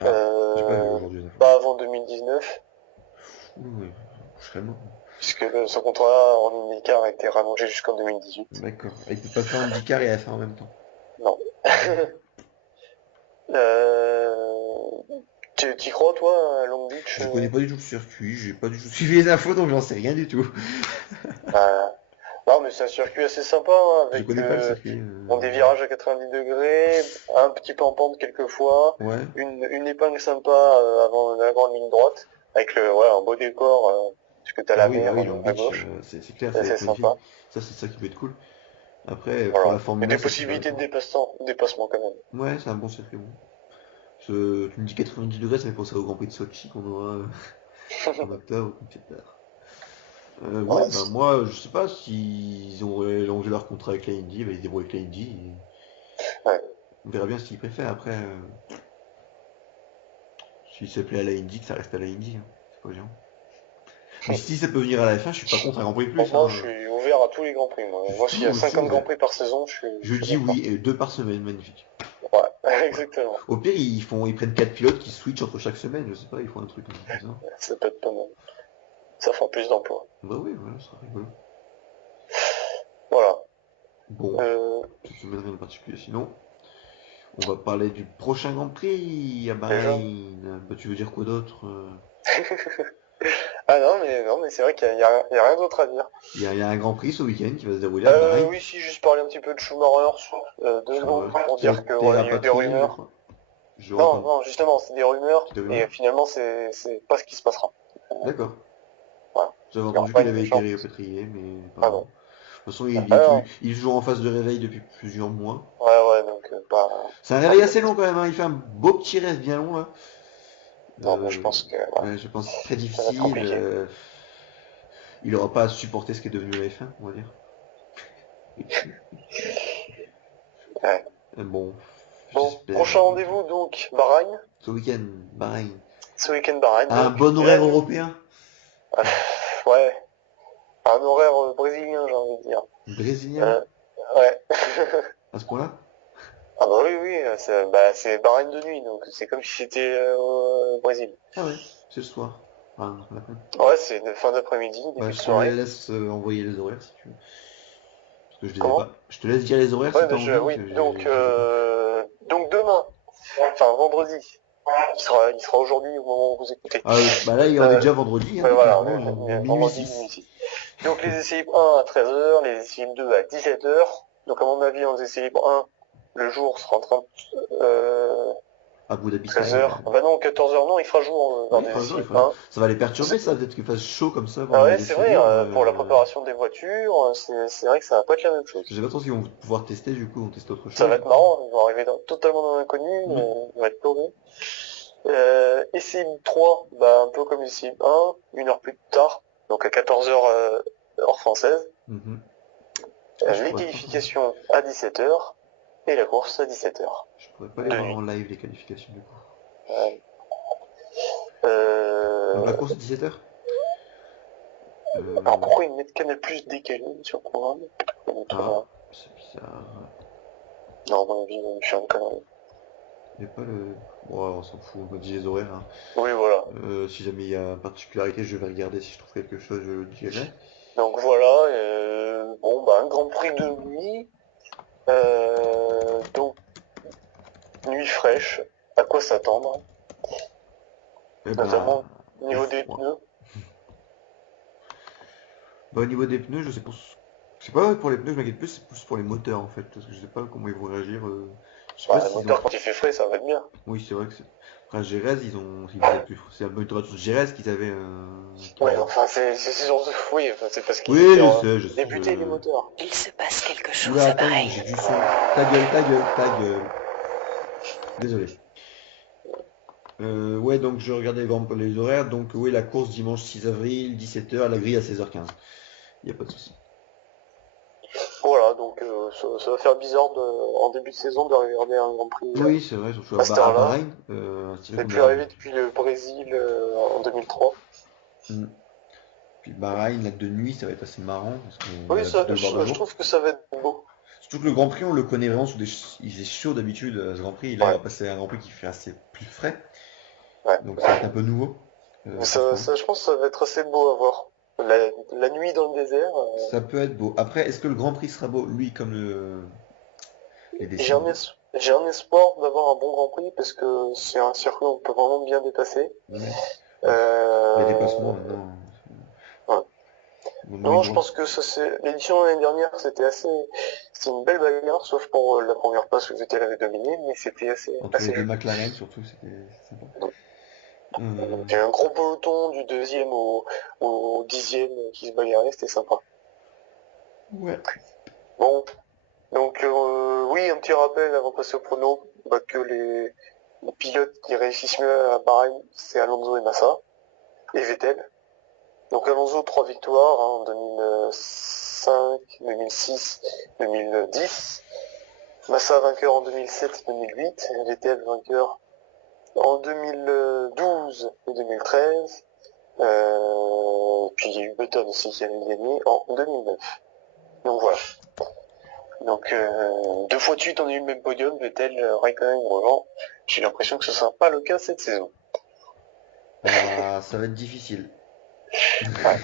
Ah, j'ai pas vu aujourd'hui les infos. Pas avant 2019, Oui, oui, je serais mort. puisque son contrat en IndyCar a été rallongé jusqu'en 2018. D'accord. Ah, il peut pas faire IndyCar et F1 en même temps. Non. euh, T'y crois toi à Long Beach Je connais pas du tout le circuit, j'ai pas du tout suivi les infos donc j'en sais rien du tout. euh, Non mais c'est un circuit assez sympa hein, Je avec connais pas le circuit. bon, des virages à 90 degrés, un petit peu en pente quelquefois, Ouais. une épingle sympa avant la grande ligne droite, avec un beau décor, puisque t'as Ah la oui, bah mer oui, Long à Beach, gauche, c'est clair, c'est ça va assez être magnifique. sympa. Ça, c'est ça qui peut être cool. Après, pour Voilà. la Et Formule 1, des ça c'est possibilités de intéressant. dépassement quand même. Ouais, c'est un bon circuit, bon. Tu me dis 90 degrés, ça me fait penser au Grand Prix de Sochi qu'on aura en octobre, comme c'est tard. Ouais, Ouais, bah moi, je sais pas s'ils ont rallongé leur contrat avec la Indy, bah, ils se débrouillent avec la Indy. ouais. On verra bien ce qu'ils préfèrent. Après, s'il se plaît à la Indy, que ça reste à la Indy, hein. C'est pas bien. Mais si ça peut venir à la F1, je suis pas contre un Grand Prix de plus, Moi, hein. je suis ouvert à tous les grands prix. Moi, s'il y Oui, a moi aussi, 50 grands prix par saison, je je suis dis d'accord. oui, et 2 par semaine, magnifique. Ouais, exactement. Au pire, ils prennent 4 pilotes qui switchent entre chaque semaine, je sais pas, ils font un truc comme ça. Ça peut être pas mal. Ça fera plus d'emplois. Bah oui, voilà, ça serait rigolo. Voilà. Bon, Euh, cette semaine rien de particulier. Sinon, on va parler du prochain Grand Prix à déjà. Bahreïn. Bah, tu veux dire quoi d'autre? Ah non, mais c'est vrai qu'il y a rien d'autre à dire. Il y a un Grand Prix ce week-end qui va se dérouler à Bahreïn. Oui, si, juste parler un petit peu de Schumacher, 2 secondes, pour Qui a dire que été voilà, il y a eu des rapatrié, je rumeurs. crois. Je Non, reprends. non, justement, c'est des rumeurs, Des rumeurs? et finalement, c'est pas ce qui se passera. D'accord. Voilà. J'avais Il n'y aura entendu pas qu'il une avait été méchante. rapatrié, mais Ah apparemment. non. De toute façon, il est, Alors, il est toujours en phase de réveil depuis plusieurs mois. ouais, donc, C'est un réveil assez long quand même, hein. Il fait un beau petit reste bien long là. non, mais je Euh, pense que, ouais, ouais, je pense que c'est très ça va être difficile. compliqué. Il aura pas à supporter ce qui est devenu la F1, on va dire. Ouais. Bon, Bon, j'espère. prochain rendez-vous, donc, Bahreïn. Ce week-end, Bahreïn. Ce week-end, Bahreïn, À un donc. bon horaire européen. Ouais, un horaire brésilien, j'ai envie de dire. Brésilien. Euh, ouais. À ce point-là. Ah bah oui, c'est Bahreïn de nuit, donc c'est comme si c'était au Brésil. Ah ouais, c'est le soir. Enfin, la fin. Ouais, c'est de fin d'après-midi, Ouais, début de je te soirée. laisse envoyer les horaires si tu veux. Parce que je les ai Comment? pas. Je te laisse dire les horaires si Ouais, t'as envie, parce oui, que donc, je les ai pas. donc demain, enfin vendredi, il sera aujourd'hui au moment où vous écoutez. Ah, bah là, on est Euh, déjà vendredi, hein, ouais, voilà, techniquement, on est minuit vendredi 6. minuit. Donc les essais libres 1 à 13h, les essais libres 2 à 17h. Donc à mon avis, en essais libres 1, le jour sera entre Abu Dhabi Style. 13h. Bah non, 14h, non, il fera jour Ouais, lors il des fera essais jour, il libres fera jour. 1. Ça va les perturber, ça, peut-être qu'il fasse chaud comme ça Ah pendant ouais, les c'est essais vrai, libres. pour la préparation des voitures, c'est vrai que ça va pas être la même chose. Je sais pas trop s'ils vont pouvoir tester, du coup, on teste autre Ça va chose. être marrant, ils vont arriver totalement dans l'inconnu, Mm. ils vont être paumés. Essai 3, bah, un peu comme essai 1, 1 heure plus tard, donc à 14h heure française. Mhm. Ah, je Les pourrais pas, ça. qualifications à 17h. Et la course à 17h. Je pourrais pas les De voir nuit. en live les qualifications du coup. Ouais. Donc la course à 17h. Alors pourquoi ils mettent Canal Plus décalé sur le programme? Ah, c'est bizarre. Non, à mon avis, je suis un connerie. Il n'y a pas le. Bon, on s'en fout, on dit les horaires, hein. Oui, voilà. Si jamais il y a une particularité, je vais regarder si je trouve quelque chose, je le dirai. Donc voilà, bon, bah, un Grand Prix de nuit. Donc, nuit fraîche. À quoi s'attendre? Eh ben, Notamment au niveau des froid. pneus. Bah, au niveau des pneus, je sais pas. C'est pas pour les pneus, je m'inquiète plus, c'est plus pour les moteurs en fait, parce que je sais pas comment ils vont réagir. Je sais pas Bah, le s'ils ont. moteur, quand il fait frais, ça va être bien. Oui, c'est vrai que c'est. Après, Jerez, ils faisaient plus. C'est un moteur de Jerez qu'ils avaient. Ouais, enfin, c'est surtout, oui, enfin, c'est parce qu'ils Oui, étaient je sais, débutés, les moteurs. Il se passe quelque chose Oula, à attends, Bahreïn. j'ai du son. Ta gueule, ta gueule, ta gueule. Désolé. Ouais, donc je regardais les horaires. Donc, oui, la course dimanche 6 avril, 17h, la grille à 16h15. Il n'y a pas de souci. Voilà, donc ça va faire bizarre en début de saison de regarder un Grand Prix Oui, c'est vrai, surtout à cette à heure-là. Bahreïn. C'est vrai C'est qu'on plus a. arrivé depuis le Brésil en 2003. Hmm. Puis Bahreïn, là, de nuit, ça va être assez marrant parce qu'on a Oui, l'habitude de le voir de je jour. trouve que ça va être beau. Surtout que le Grand Prix, on le connaît vraiment sous des. Il faisait chaud d'habitude ce Grand Prix. Et là, il Ouais, va passer à un Grand Prix qui fait assez plus frais. ouais. Donc ça va être un peu nouveau, Mais je pense. je pense que ça va être assez beau à voir. La nuit dans le désert, Ça peut être beau. Après, est-ce que le Grand Prix sera beau, lui, comme les j'ai décimales? j'ai un espoir d'avoir un bon Grand Prix parce que c'est un circuit où on peut vraiment bien dépasser. Ouais. Les dépassements, Euh, maintenant. ouais. Au moment où Non, ils je vont. pense que l'édition de l'année dernière, c'était une belle bagarre, sauf pour la première place où Vettel avait dominé, mais c'était Entre les assez deux joli. McLaren, surtout, c'était sympa. Donc, Euh, il y a un gros peloton du deuxième au dixième qui se bagarrait, c'était sympa. Ouais. Bon, donc oui, un petit rappel avant de passer au prono, bah, que les pilotes qui réussissent mieux à Bahreïn, c'est Alonso et Massa, et Vettel. Donc Alonso, 3 victoires hein, en 2005, 2006, 2010. Massa vainqueur en 2007-2008, Vettel vainqueur en 2012 et 2013. Puis il y a eu Button aussi qui avait gagné en 2009. Donc voilà. Donc 2 fois de suite on a eu le même podium, Vettel Raikkonen Grosjean. J'ai l'impression que ce sera pas le cas cette saison. Ah, ça va être difficile. Ouais.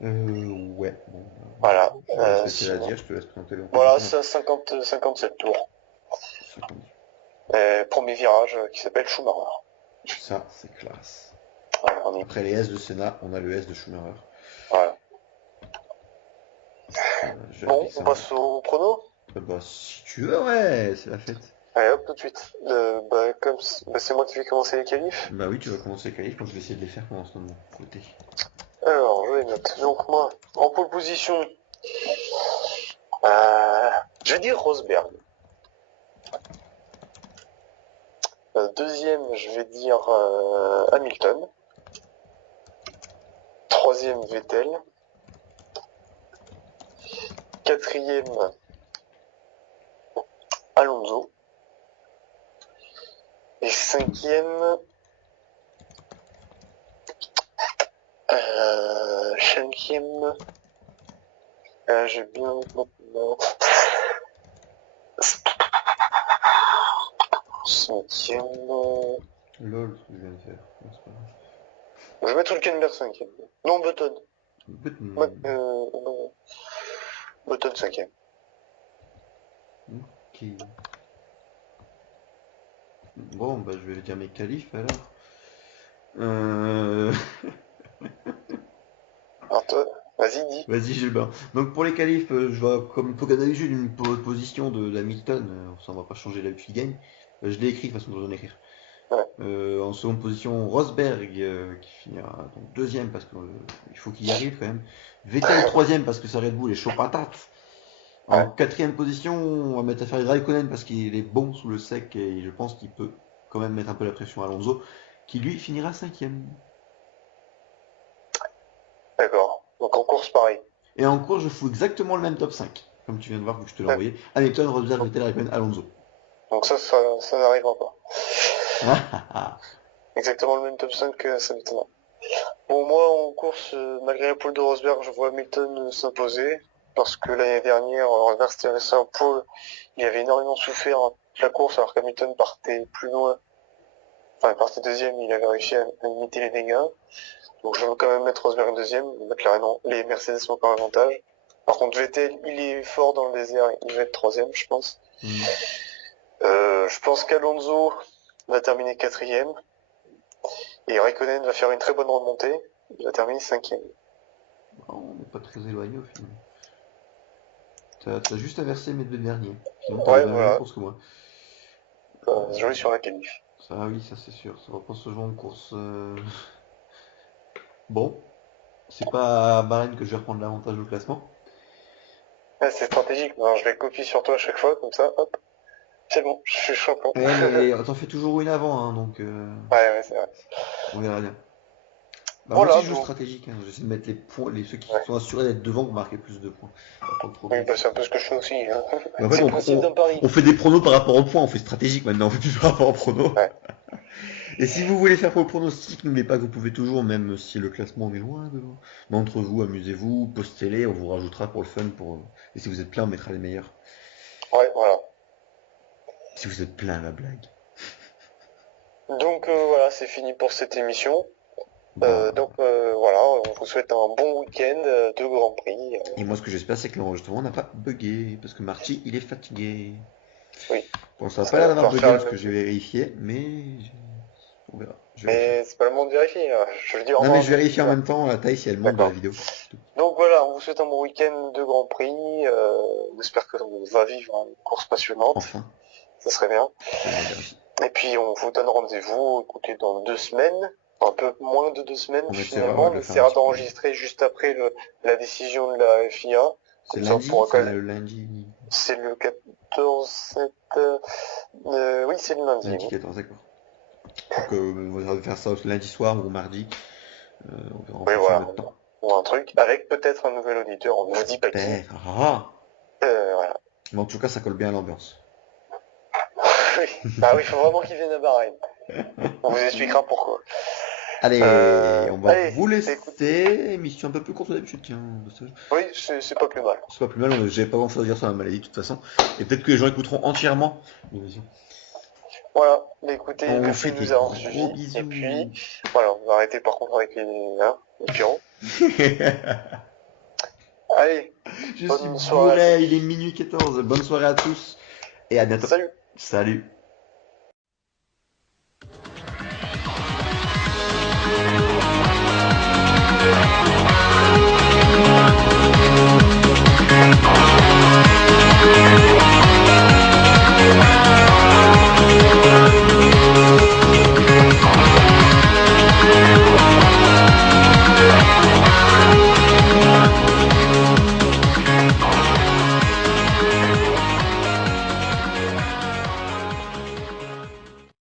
Bon, Voilà. je te laisse laisser la Sinon, dire, je te laisse présenter le voilà, sinon, ça 57 tours. 50. Premier virage qui s'appelle Schumacher. Ça, c'est classe. Voilà, on est... Après les S de Senna, on a le S de Schumacher. voilà. Je vais Bon, appliquer on ça, moi. passe au chrono. Bah, si tu veux, ouais, c'est la fête. Allez hop, tout de suite. C'est moi qui vais commencer les qualifs. Bah oui, tu vas commencer les qualifs quand je vais essayer de les faire pendant ce moment. Côté. Alors, je les note. Donc moi, en pole position, je vais dire Rosberg. Deuxième, je vais dire Hamilton. Troisième, Vettel. Quatrième, Alonso. Et cinquième, j'ai bien maintenant. Cinquième, Lol, ce que je viens de faire. Non, c'est pas grave. je vais mettre Hülkenberg cinquième. Non, Button. Button. Non. Button cinquième. Ok. Bon, bah je vais dire mes qualifs alors. Euh... Alors toi, vas-y, dis. Vas-y, Gilbert. Donc pour les qualifs, je vois comme d'habitude une position d'Hamilton. Ça ne va pas changer la qu'il gagne. Je l'ai écrit de toute façon, je dois en écrire. Ouais. En seconde position, Rosberg qui finira donc deuxième parce qu'il faut qu'il y arrive quand même. Vettel troisième parce que sa Red Bull est chaud patate. En Ouais. quatrième position, on va mettre à faire Raikkonen parce qu'il est bon sous le sec et je pense qu'il peut quand même mettre un peu la pression à Alonso qui lui finira cinquième. D'accord. Donc en course, pareil. Et en cours, je fous exactement le même top 5. comme tu viens de voir, vu que je te l'ai Ouais. envoyé. Hamilton, Rosberg, Vettel, Raikkonen, Alonso. Donc ça n'arrivera pas. Ah, ah, ah. Exactement le même top 5 que ça m'étonne. Bon, moi, en course, malgré la pole de Rosberg, je vois Hamilton s'imposer. Parce que l'année dernière, Rosberg s'était resté en pole. Il avait énormément souffert de la course, alors qu'Hamilton partait plus loin. Enfin, il partait deuxième, il avait réussi à limiter les dégâts. Donc je veux quand même mettre Rosberg deuxième. Les Mercedes sont encore avantage. Par contre, Vettel, il est fort dans le désert, il va être troisième, je pense. Je pense qu'Alonso va terminer quatrième. Et Raikkonen va faire une très bonne remontée. Il va terminer cinquième. On n'est pas très éloigné au final. T'as juste inversé mes deux derniers. Sinon, Ouais, t'as la même voilà. course que moi. Ça va se jouer sur la qualif. Ça, oui, ça c'est sûr. Ça va pas se jouer en course. Bon, c'est pas à Bahreïn que je vais reprendre l'avantage au classement. Ouais, c'est stratégique. Non, je les copie sur toi à chaque fois, comme ça, hop. C'est bon, je suis champion. Ouais, mais t'en fais toujours une avant, hein, donc Ouais, c'est vrai. on verra bien. Bah, moi Voilà, aussi je joue donc. stratégique, hein. J'essaie de mettre les points, ceux qui Ouais. sont assurés d'être devant pour marquer plus de points. Pas de Oui, progresser. bah c'est un peu ce que je fais aussi. Hein. Mais en fait, C'est le principe d'un pari. on fait des pronos par rapport aux points, on fait stratégique maintenant, on fait plus par rapport aux pronos. Ouais. Et si vous voulez faire vos pronostics, n'oubliez pas que vous pouvez toujours, même si le classement est loin devant. Mais entre vous, amusez-vous, postez-les, on vous rajoutera pour le fun. Et si vous êtes plein, on mettra les meilleurs. Ouais, voilà. Si vous êtes plein, la blague. Donc voilà, c'est fini pour cette émission. Bah, Voilà, on vous souhaite un bon week-end de Grand Prix. Et moi, ce que j'espère, c'est que l'enregistrement n'a pas bugué. Parce que Marty, il est fatigué. Oui. Bon, ça n'a Ça pas l'air va d'avoir pouvoir bugué faire parce le que même j'ai coup. vérifié, mais on verra. Je vérifie. Mais c'est pas le moment de vérifier. Hein. Je veux dire au Non, mais revoir à je nos vérifie en auditeurs. même temps la taille si elle monte dans la D'accord. vidéo. C'est tout. Donc voilà, on vous souhaite un bon week-end de Grand Prix. On espère que on va vivre une course passionnante. Enfin, Ça serait bien. ça ira bien aussi. Et puis on vous donne rendez-vous, écoutez, dans 2 semaines. Un peu moins de 2 semaines On essaiera, finalement. ouais, On de le faire un essaiera petit peu. d'enregistrer juste après la décision de la FIA. C'est Comme ça on lundi, pourra c'est quand même. le lundi. C'est le 14 7... oui, c'est le lundi. Lundi Oui. 14, d'accord. Donc, on va faire ça lundi soir ou mardi. On verra en Oui, fonction de voilà. notre temps. Ou un truc. Avec peut-être un nouvel auditeur, on ne vous dit pas qui. J'espère. Ah. Voilà. Mais en tout cas, ça colle bien à l'ambiance. Oui. Bah oui, il faut vraiment qu'il vienne à Bahreïn. On vous expliquera pourquoi. Allez, on va Allez, vous écoute. laisser. Émission un peu plus courte que d'habitude, tiens. Oui, c'est pas plus mal. C'est pas plus mal, j'ai pas grand chose à dire sur la maladie de toute façon. Et peut-être que les gens écouteront entièrement l'émission. Voilà. Bah, écoutez, On vous merci fait de des nous avoir gros suivis. Et bisous. puis, voilà, on va arrêter par contre avec les pyros. Allez, Je suis bonne soirée à bourré, il est tous. minuit 14. Bonne soirée à tous et à bientôt. Salut. Salut.